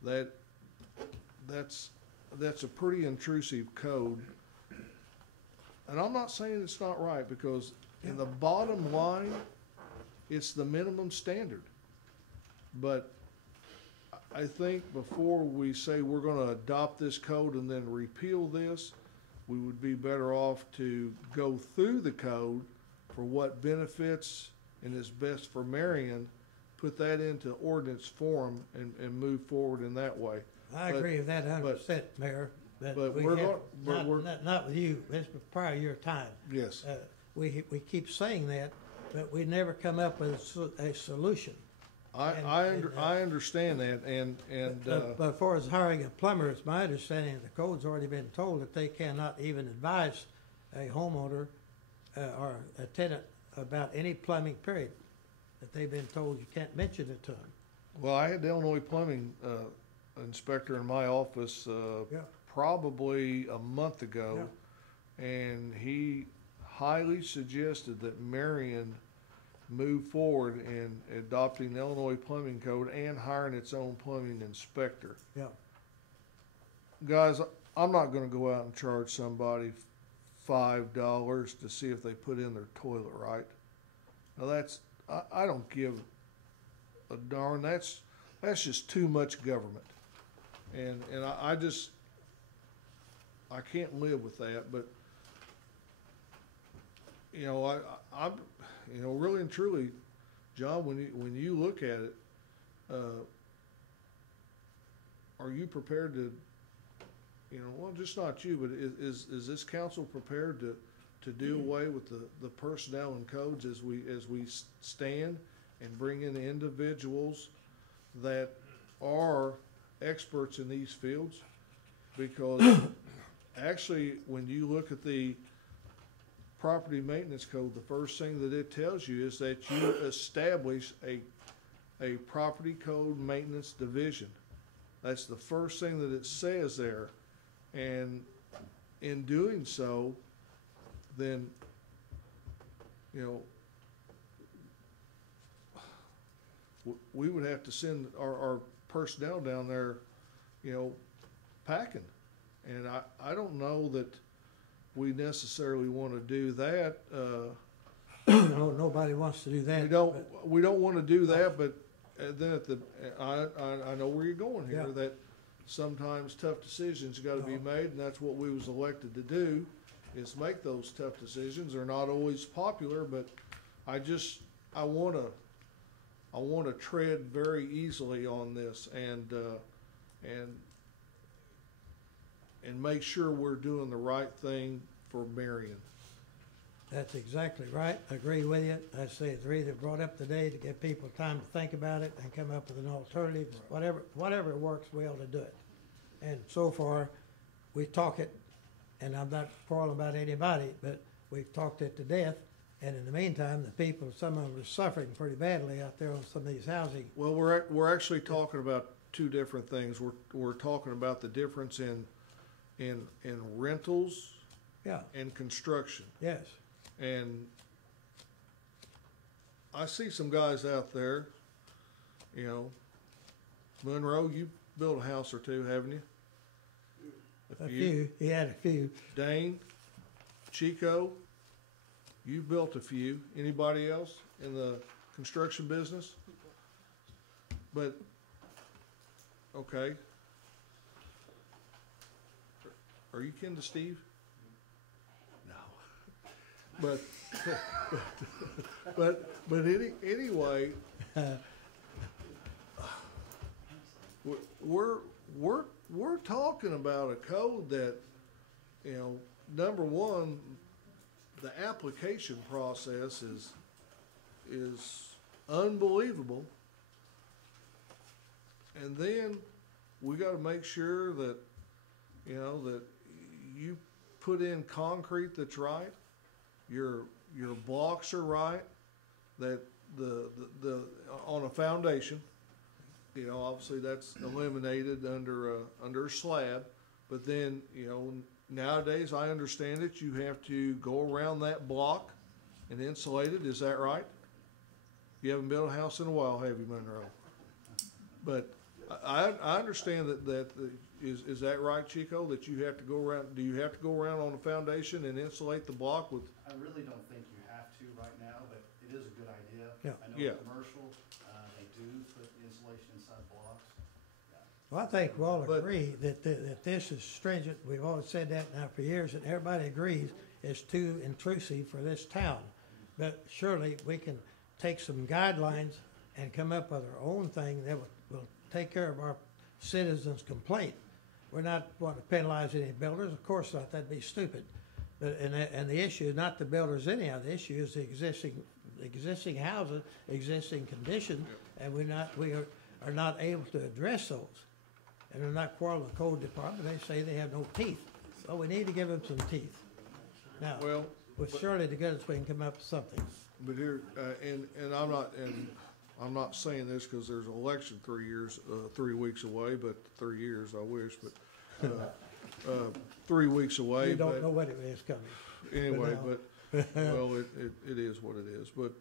that's a pretty intrusive code. And I'm not saying it's not right, because in the bottom line, it's the minimum standard. But I think before we say we're gonna adopt this code and then repeal this, we would be better off to go through the code for what benefits and is best for Marion, put that into ordinance form and move forward in that way. I agree with that 100%, Mayor, but but we we're have, go- but we're- not with you, this was prior your time. Yes. We keep saying that, but we never come up with a solution. I understand that, But as far as hiring a plumber, it's my understanding the code's already been told that they cannot even advise a homeowner or a tenant about any plumbing, period. That they've been told you can't mention it to them. well, I had the Illinois plumbing inspector in my office Yeah. probably a month ago, and he highly suggested that Marion move forward in adopting the Illinois plumbing code and hiring its own plumbing inspector. Yeah. Guys, I'm not gonna go out and charge somebody $5 to see if they put in their toilet right. Now I don't give a darn. That's just too much government. And I can't live with that, but you know, I'm you know, really and truly, John, when you look at it, are you prepared to, you know, well, just not you, but is this council prepared to do away with the personnel and codes as we stand and bring in individuals that are experts in these fields? Because actually, when you look at the property maintenance code, the first thing that it tells you is that you establish a property code maintenance division. That's the first thing that it says there. And in doing so, then, you know, we would have to send our personnel down there, you know, packing. And I don't know that we necessarily want to do that. No, nobody wants to do that. We don't want to do that, but then I know where you're going here, Yeah. that sometimes tough decisions got to be made, and that's what we was elected to do, is make those tough decisions. They're not always popular, but I want to tread very easily on this and make sure we're doing the right thing for Marion. That's exactly right. I agree with you. I say it's either brought up today to give people time to think about it and come up with an alternative. Whatever works well to do it. And so far, we talk it, and I'm not quarreling about anybody, but we've talked it to death. And in the meantime, the people, some of them are suffering pretty badly out there on some of these housing. Well, we're actually talking about two different things. We're talking about the difference in rentals, Yeah. and construction. Yes. And I see some guys out there, you know, Monroe, you built a house or two, haven't you? A few. He had a few. Dane, Chico, you built a few. Anybody else in the construction business? But, okay. Are you kin to Steve? No. But anyway, we're talking about a code that, you know, number one, the application process is unbelievable. And then we got to make sure that, you know, that you put in concrete that's right, your blocks are right, that the on a foundation, you know, obviously that's eliminated under a slab, but then, you know, nowadays, I understand it, you have to go around that block and insulate it, is that right? You haven't built a house in a while, have you, Monroe? But I understand is that right, Chico, that you have to go around, do you have to go around on the foundation and insulate the block with? I really don't think you have to right now, but it is a good idea. Yeah. I know Yeah. commercial, they do put insulation inside blocks. Well, I think we all But- agree that this is stringent. We've always said that now for years, and everybody agrees it's too intrusive for this town. But surely we can take some guidelines and come up with our own thing that will take care of our citizens' complaint. We're not wanting to penalize any builders, of course not, that'd be stupid. But, and the issue is not the builders anyhow, the issue is the existing houses, existing conditions, and we are not able to address those. And they're not quarreling with the code department, they say they have no teeth. So we need to give them some teeth. Now, Well, with surely the goodness we can come up with something. but here, and I'm not saying this because there's an election 3 weeks away, but 3 years, I wish, but, 3 weeks away. We don't but know when it is coming. Anyway, now. but, well, it is what it is, but,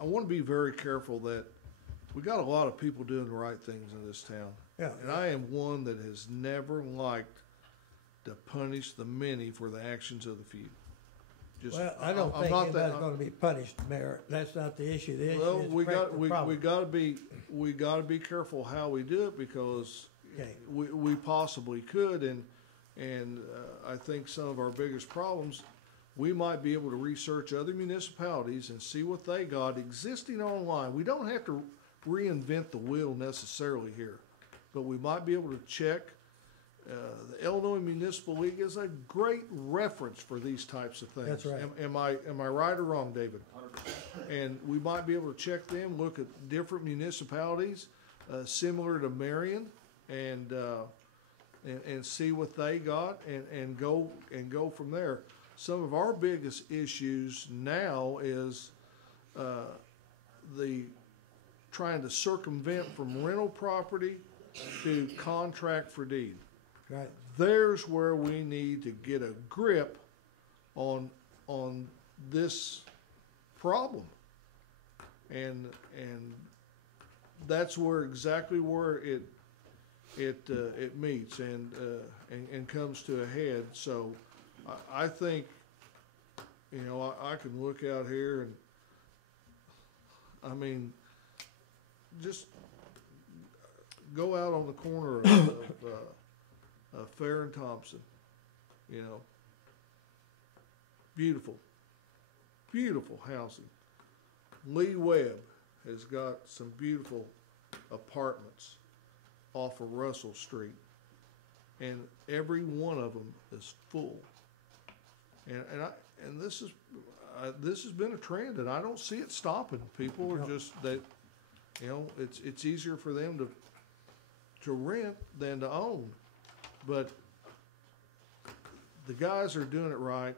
I want to be very careful that we got a lot of people doing the right things in this town. Yeah. And I am one that has never liked to punish the many for the actions of the few. Just, Well, I don't I'm think not that- anybody's gonna be punished, Mayor. That's not the issue. The issue Well, is we correcting the problem. we gotta be careful how we do it because Okay. we possibly could, and I think some of our biggest problems, we might be able to research other municipalities and see what they got existing online. We don't have to reinvent the wheel necessarily here, but we might be able to check. The Illinois Municipal League is a great reference for these types of things. That's right. Am I right or wrong, David? 100%. And we might be able to check them, look at different municipalities, similar to Marion, and see what they got and go from there. Some of our biggest issues now is, the trying to circumvent from rental property to contract for deed. Right. There's where we need to get a grip on this problem. And that's exactly where it meets and comes to a head. So I think, I can look out here and, I mean, just go out on the corner of Fair and Thompson, beautiful, beautiful housing. Lee Webb has got some beautiful apartments off of Russell Street, and every one of them is full. And this has been a trend, and I don't see it stopping. People are just that, it's easier for them to rent than to own. But the guys are doing it right.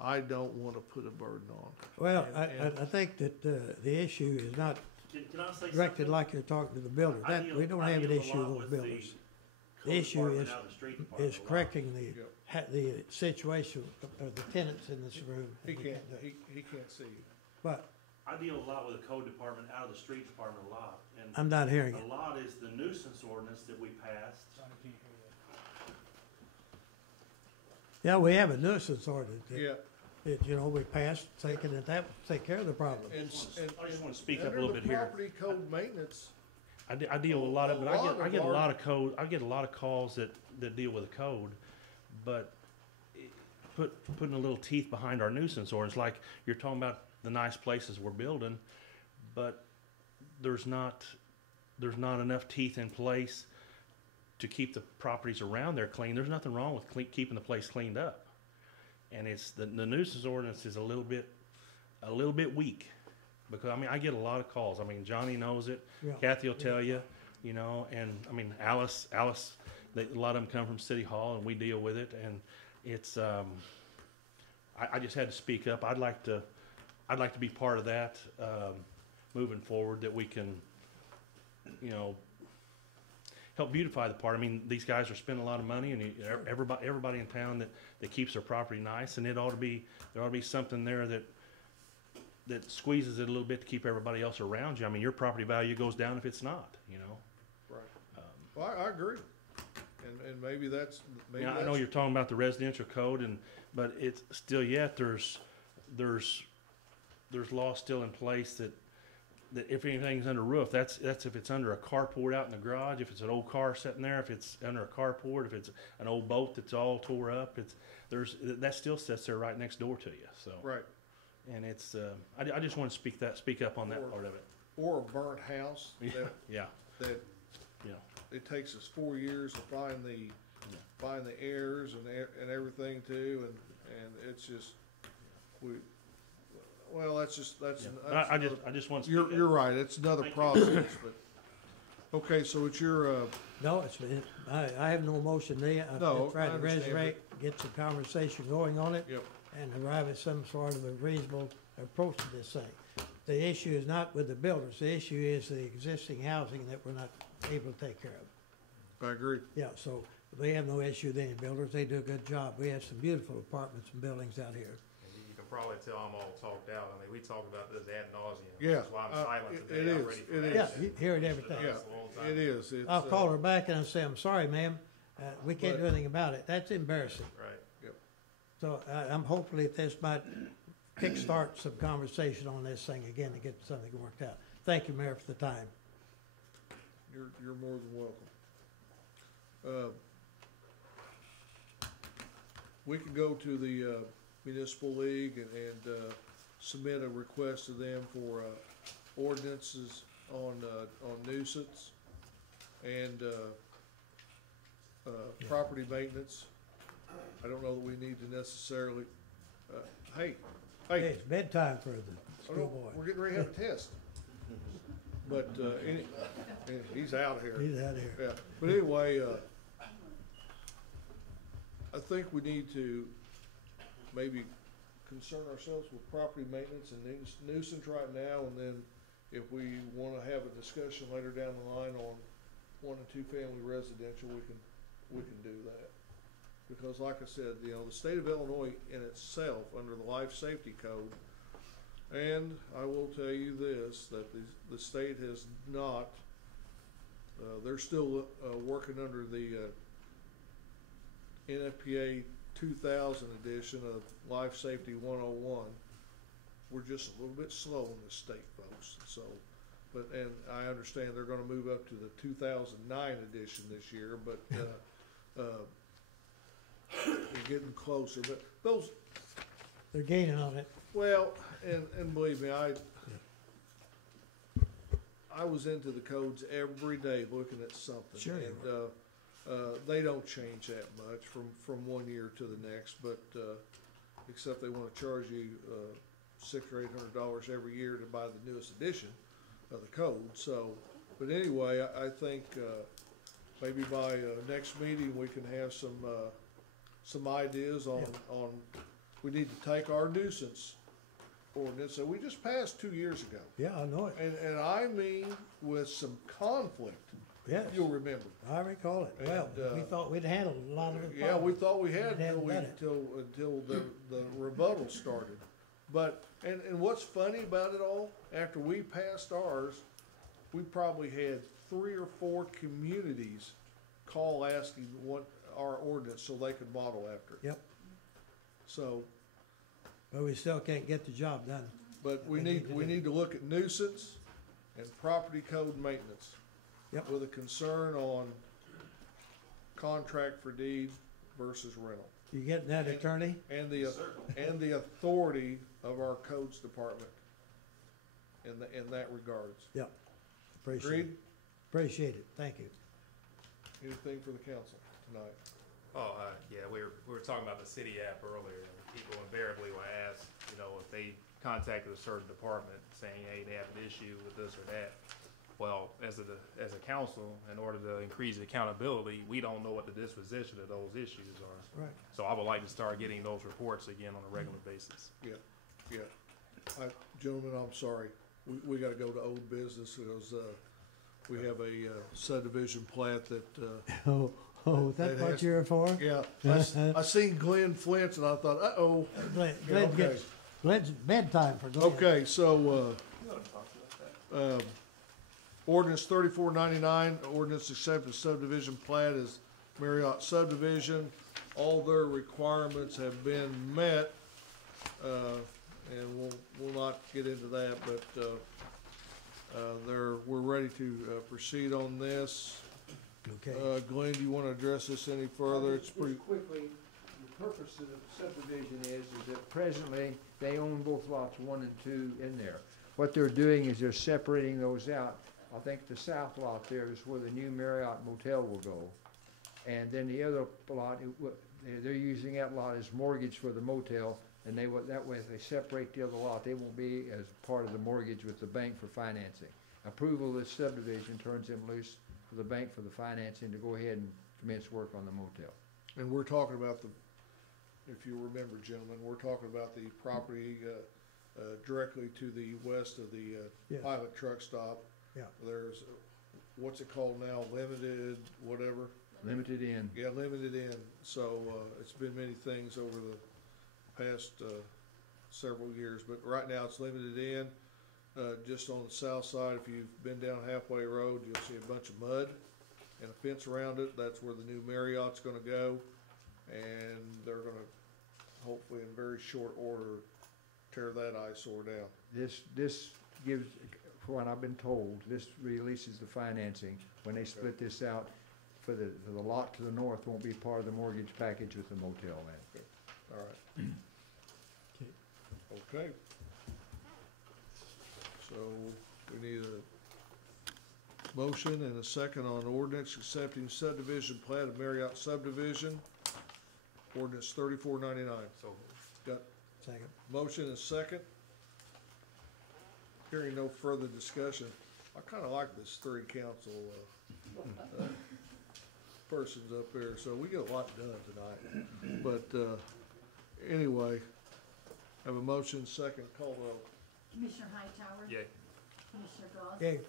I don't want to put a burden on. Well, I think that the issue is not Can I say directed something? like you're talking to the builders. We don't have an issue with those builders. The issue is correcting the situation of the tenants in this room. He We can't, do it. he can't see you. But I deal a lot with the code department, out of the street department a lot, and I'm not hearing it. a lot is the nuisance ordinance that we passed. Yeah, we have a nuisance ordinance Yeah. that we passed, thinking that take care of the problem. And, I just wanna speak up a under little the bit here. property code maintenance, I deal with a lot of, but A lot I of get a our- lot of code, I get a lot of calls that deal with the code, but putting a little teeth behind our nuisance ordinance, like you're talking about the nice places we're building, but there's not enough teeth in place to keep the properties around there clean. There's nothing wrong with keeping the place cleaned up. And it's the nuisance ordinance is a little bit weak, because I get a lot of calls. Johnny knows it. Yeah. Kathy will tell you, and Alice, a lot of them come from City Hall, and we deal with it. And it's, I just had to speak up. I'd like to be part of that, moving forward, that we can, help beautify the park. I mean, these guys are spending a lot of money, and everybody in town that keeps their property nice, and there ought to be something there that squeezes it a little bit to keep everybody else around you. I mean, your property value goes down if it's not, you know? Right. Well, I agree. And maybe that's, maybe Yeah, I know you're talking about the residential code, but it's still yet, there's laws still in place that if anything's under roof, that's if it's under a carport out in the garage, if it's an old car sitting there, if it's under a carport, if it's an old boat that's all tore up, that still sits there right next door to you, so. Right. And it's, I just want to speak up on that part of it. Or a burnt house that, Yeah, that yeah. it takes us 4 years to find the heirs and everything too, and it's just, that's. I just want to speak up. You're right, it's another process, but, okay, so it's your, No, I have no motion there. No, I tried I to understand, resurrect, get some conversation going on it. Yep. And arrive at some sort of a reasonable approach to this thing. The issue is not with the builders, the issue is the existing housing that we're not able to take care of. I agree. Yeah, so they have no issue, the builders, they do a good job. We have some beautiful apartments and buildings out here. And you can probably tell I'm all talked out. I mean, we talk about this ad nauseum. Yeah, That's why I'm silent it today. I'm is, ready for it action. Yeah, you hear it every time. Yeah, That's a long time. it is. It's, I'll call her back and I'll say, I'm sorry, ma'am, we can't do anything about it. That's embarrassing. Right. So I'm hopefully this might kickstart some conversation on this thing again to get something worked out. Thank you, Mayor, for the time. You're more than welcome. We can go to the municipal league and submit a request to them for ordinances on nuisance and property maintenance. I don't know that we need to necessarily, hey, It's bedtime for the oh no, schoolboy. we're getting ready to have a test. But, he's out of here. He's out of here. Yeah, but anyway, I think we need to maybe concern ourselves with property maintenance and nuisance right now, and then if we wanna have a discussion later down the line on 1 and 2 family residential, we can do that. Because like I said, you know, the state of Illinois in itself, under the life safety code, and I will tell you this, that the state has not, they're still working under the NFPA 2000 edition of Life Safety 101. We're just a little bit slow in the state, folks. So, and I understand they're gonna move up to the 2009 edition this year, but we're getting closer. But those, They're gaining on it. well, and believe me, I was into the codes every day looking at something. Sure you And they don't change that much from 1 year to the next, but except they want to charge you $600 or $800 every year to buy the newest edition of the code. So, but anyway, I think maybe by next meeting we can have some ideas on we need to take our nuisance ordinance that we just passed 2 years ago. Yeah, I know it. And I mean with some conflict. Yes, You'll remember. I recall it. Well, And, we thought we'd handled a lot of it. Yeah, we thought we had We hadn't done it. until the rebuttal started. But, and what's funny about it all, after we passed ours, we probably had 3 or 4 communities call asking what our ordinance so they could model after it. Yep. So, But we still can't get the job done. but we They need to do. need to look at nuisance and property code maintenance. Yep. With a concern on contract for deed versus rental. You getting that, attorney? And the authority of our codes department in that regards. Yep. Appreciate Agreed? it. Appreciate it. Thank you. Anything for the council tonight? Oh, yeah, we were talking about the city app earlier, and people invariably will ask, you know, if they contacted a certain department saying, hey, they have an issue with this or that. Well, as a council, in order to increase accountability, we don't know what the disposition of those issues are. Right. So I would like to start getting those reports again on a regular basis. Yeah. Gentlemen, I'm sorry. We gotta go to old business because, We have a subdivision plat that, Oh, that's That what has- you're for? yeah, I seen Glenn flinch and I thought, uh-oh. Glenn Yeah, gets, Glenn's bedtime for Glenn. Okay, so, ordinance 3499, ordinance accepting subdivision plat as Marriott subdivision. All their requirements have been met, and we'll not get into that, but, we're ready to, proceed on this. Okay. Glenn, do you wanna address this any further? It's pretty, Just quickly, the purpose of the subdivision is that presently, they own both lots 1 and 2 in there. What they're doing is they're separating those out. I think the south lot there is where the new Marriott Motel will go. And then the other lot, they're using that lot as mortgage for the motel, and that way, if they separate the other lot, they won't be as part of the mortgage with the bank for financing. Approval of this subdivision turns them loose for the bank for the financing to go ahead and commence work on the motel. and we're talking about if you remember, gentlemen, we're talking about the property, directly to the west of the, Yeah. pilot truck stop. Yeah. There's, what's it called now, limited, whatever? Limited in. Yeah, limited in, so, it's been many things over the past, several years, but right now it's limited in. Just on the south side, if you've been down Halfway Road, you'll see a bunch of mud and a fence around it. That's where the new Marriott's gonna go. And they're gonna, hopefully in very short order, tear that eyesore down. This gives, from what I've been told, this releases the financing. When they split this out, for the lot to the north won't be part of the mortgage package with the motel then. All right. Okay. So we need a motion and a second on ordinance accepting subdivision plat of Marriott subdivision. Ordinance 3499. So, Got Second. motion and second. Hearing no further discussion. I kinda like this three council, persons up there, so we get a lot done tonight. But, anyway, have a motion, second, call roll. Commissioner Hightower? yay. Commissioner Goss? Okay,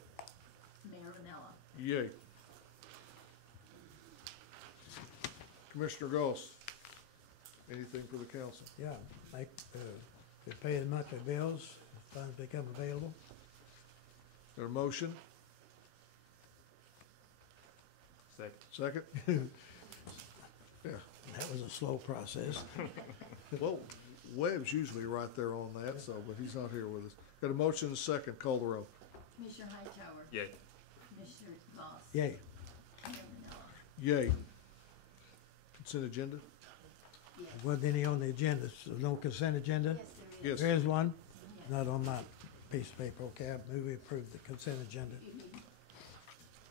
Mayor Manella? Yay. Commissioner Goss, anything for the council? yeah, like, they're paying monthly bills, as funds become available. Got a motion, Second. second? Yeah, That was a slow process. well, Webb's usually right there on that, so, but he's not here with us. Got a motion and second, call the roll. Commissioner Hightower? Yay. Commissioner Goss? Yay. Mayor Manella? Yay. Consent agenda? Yes. Wasn't any on the agenda, so no consent agenda? Yes. There is one, not on my piece of paper, okay, I move we approve the consent agenda.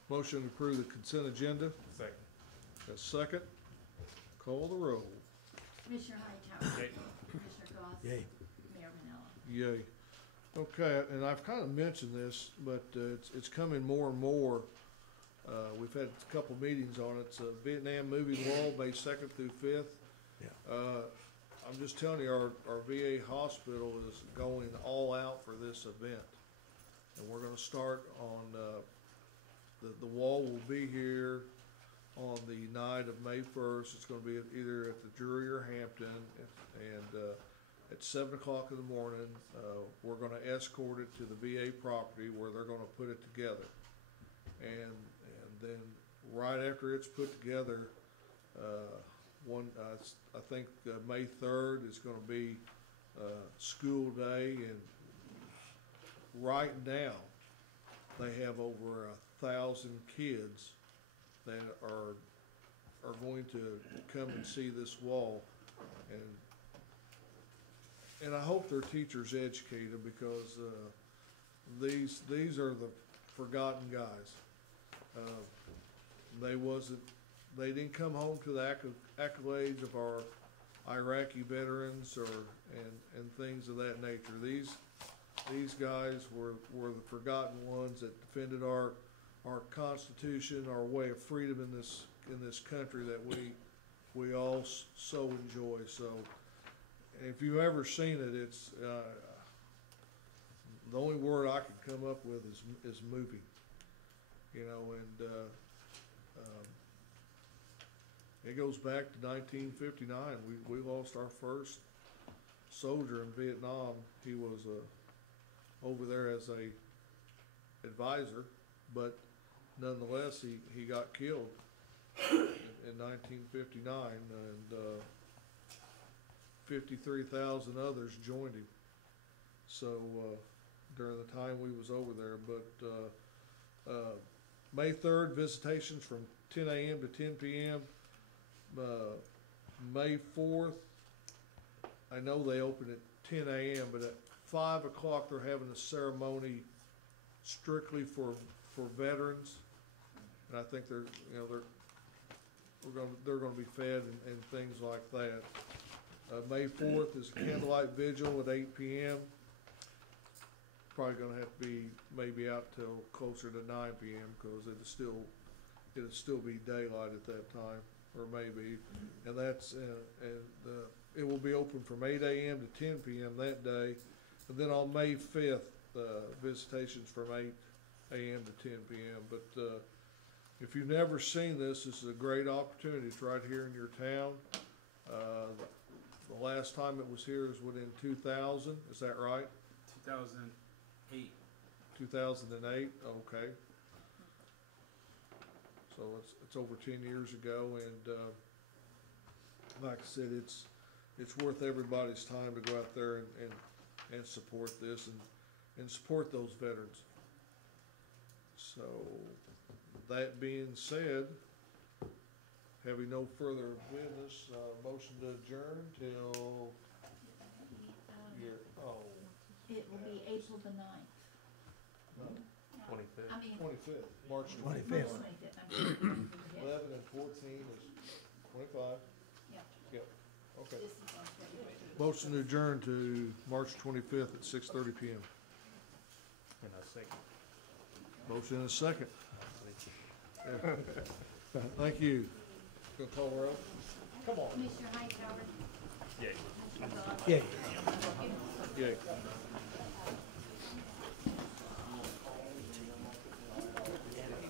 Motion to approve the consent agenda. Second. Got a second, call the roll. Commissioner Hightower? Yay. Commissioner Goss? Yay. Mayor Manella? Yay. Okay, and I've kind of mentioned this, but it's coming more and more. We've had a couple meetings on it. It's a Vietnam moving wall, May 2nd through 5th. Yeah. I'm just telling you, our VA hospital is going all out for this event. And we're gonna start on, the wall will be here on the night of May 1st. It's gonna be either at the Drury or Hampton, and at 7 o'clock in the morning, we're gonna escort it to the VA property where they're gonna put it together. And then right after it's put together, I think May 3rd is gonna be school day, and right now, they have over 1,000 kids that are going to come and see this wall. And I hope their teachers educate them, because these are the forgotten guys. They didn't come home to the accolades of our Iraqi veterans and things of that nature. These guys were the forgotten ones that defended our Constitution, our way of freedom in this country that we all so enjoy. So, if you've ever seen it, it's the only word I can come up with is moving. you know, and, it goes back to 1959. We lost our first soldier in Vietnam. He was, over there as a advisor, but nonetheless, he got killed in 1959, and 53,000 others joined him. So during the time we was over there, but May 3rd, visitations from 10 a.m. to 10 p.m. May 4th, I know they open at 10 a.m., but at 5 o'clock they're having a ceremony strictly for veterans, and I think they're gonna be fed and things like that. May 4th is candlelight vigil at 8 p.m. Probably gonna have to be maybe out till closer to 9 p.m. because it'll still be daylight at that time, or maybe, and that's it will be open from 8 a.m. to 10 p.m. that day, and then on May 5th, visitations from 8 a.m. to 10 p.m. But if you've never seen this is a great opportunity. It's right here in your town. The last time it was here is within 2000. Is that right? 2008. 2008. Okay. So it's over 10 years ago, and like I said, it's worth everybody's time to go out there and support this and support those veterans. So that being said, having no further business, motion to adjourn till It will be April the 9th. no, 25th. I mean, 25th, March 25th. 25th. 25th, I'm sorry. 11 and 14 is 25. Yeah. Yep. Okay. This is on Friday. Motion to adjourn to March 25th at 6:30 p.m. And a second. Motion and a second. Yeah. Thank you. Gonna call her up? Come on. Commissioner Hightower. Yeah. Yeah. Yeah.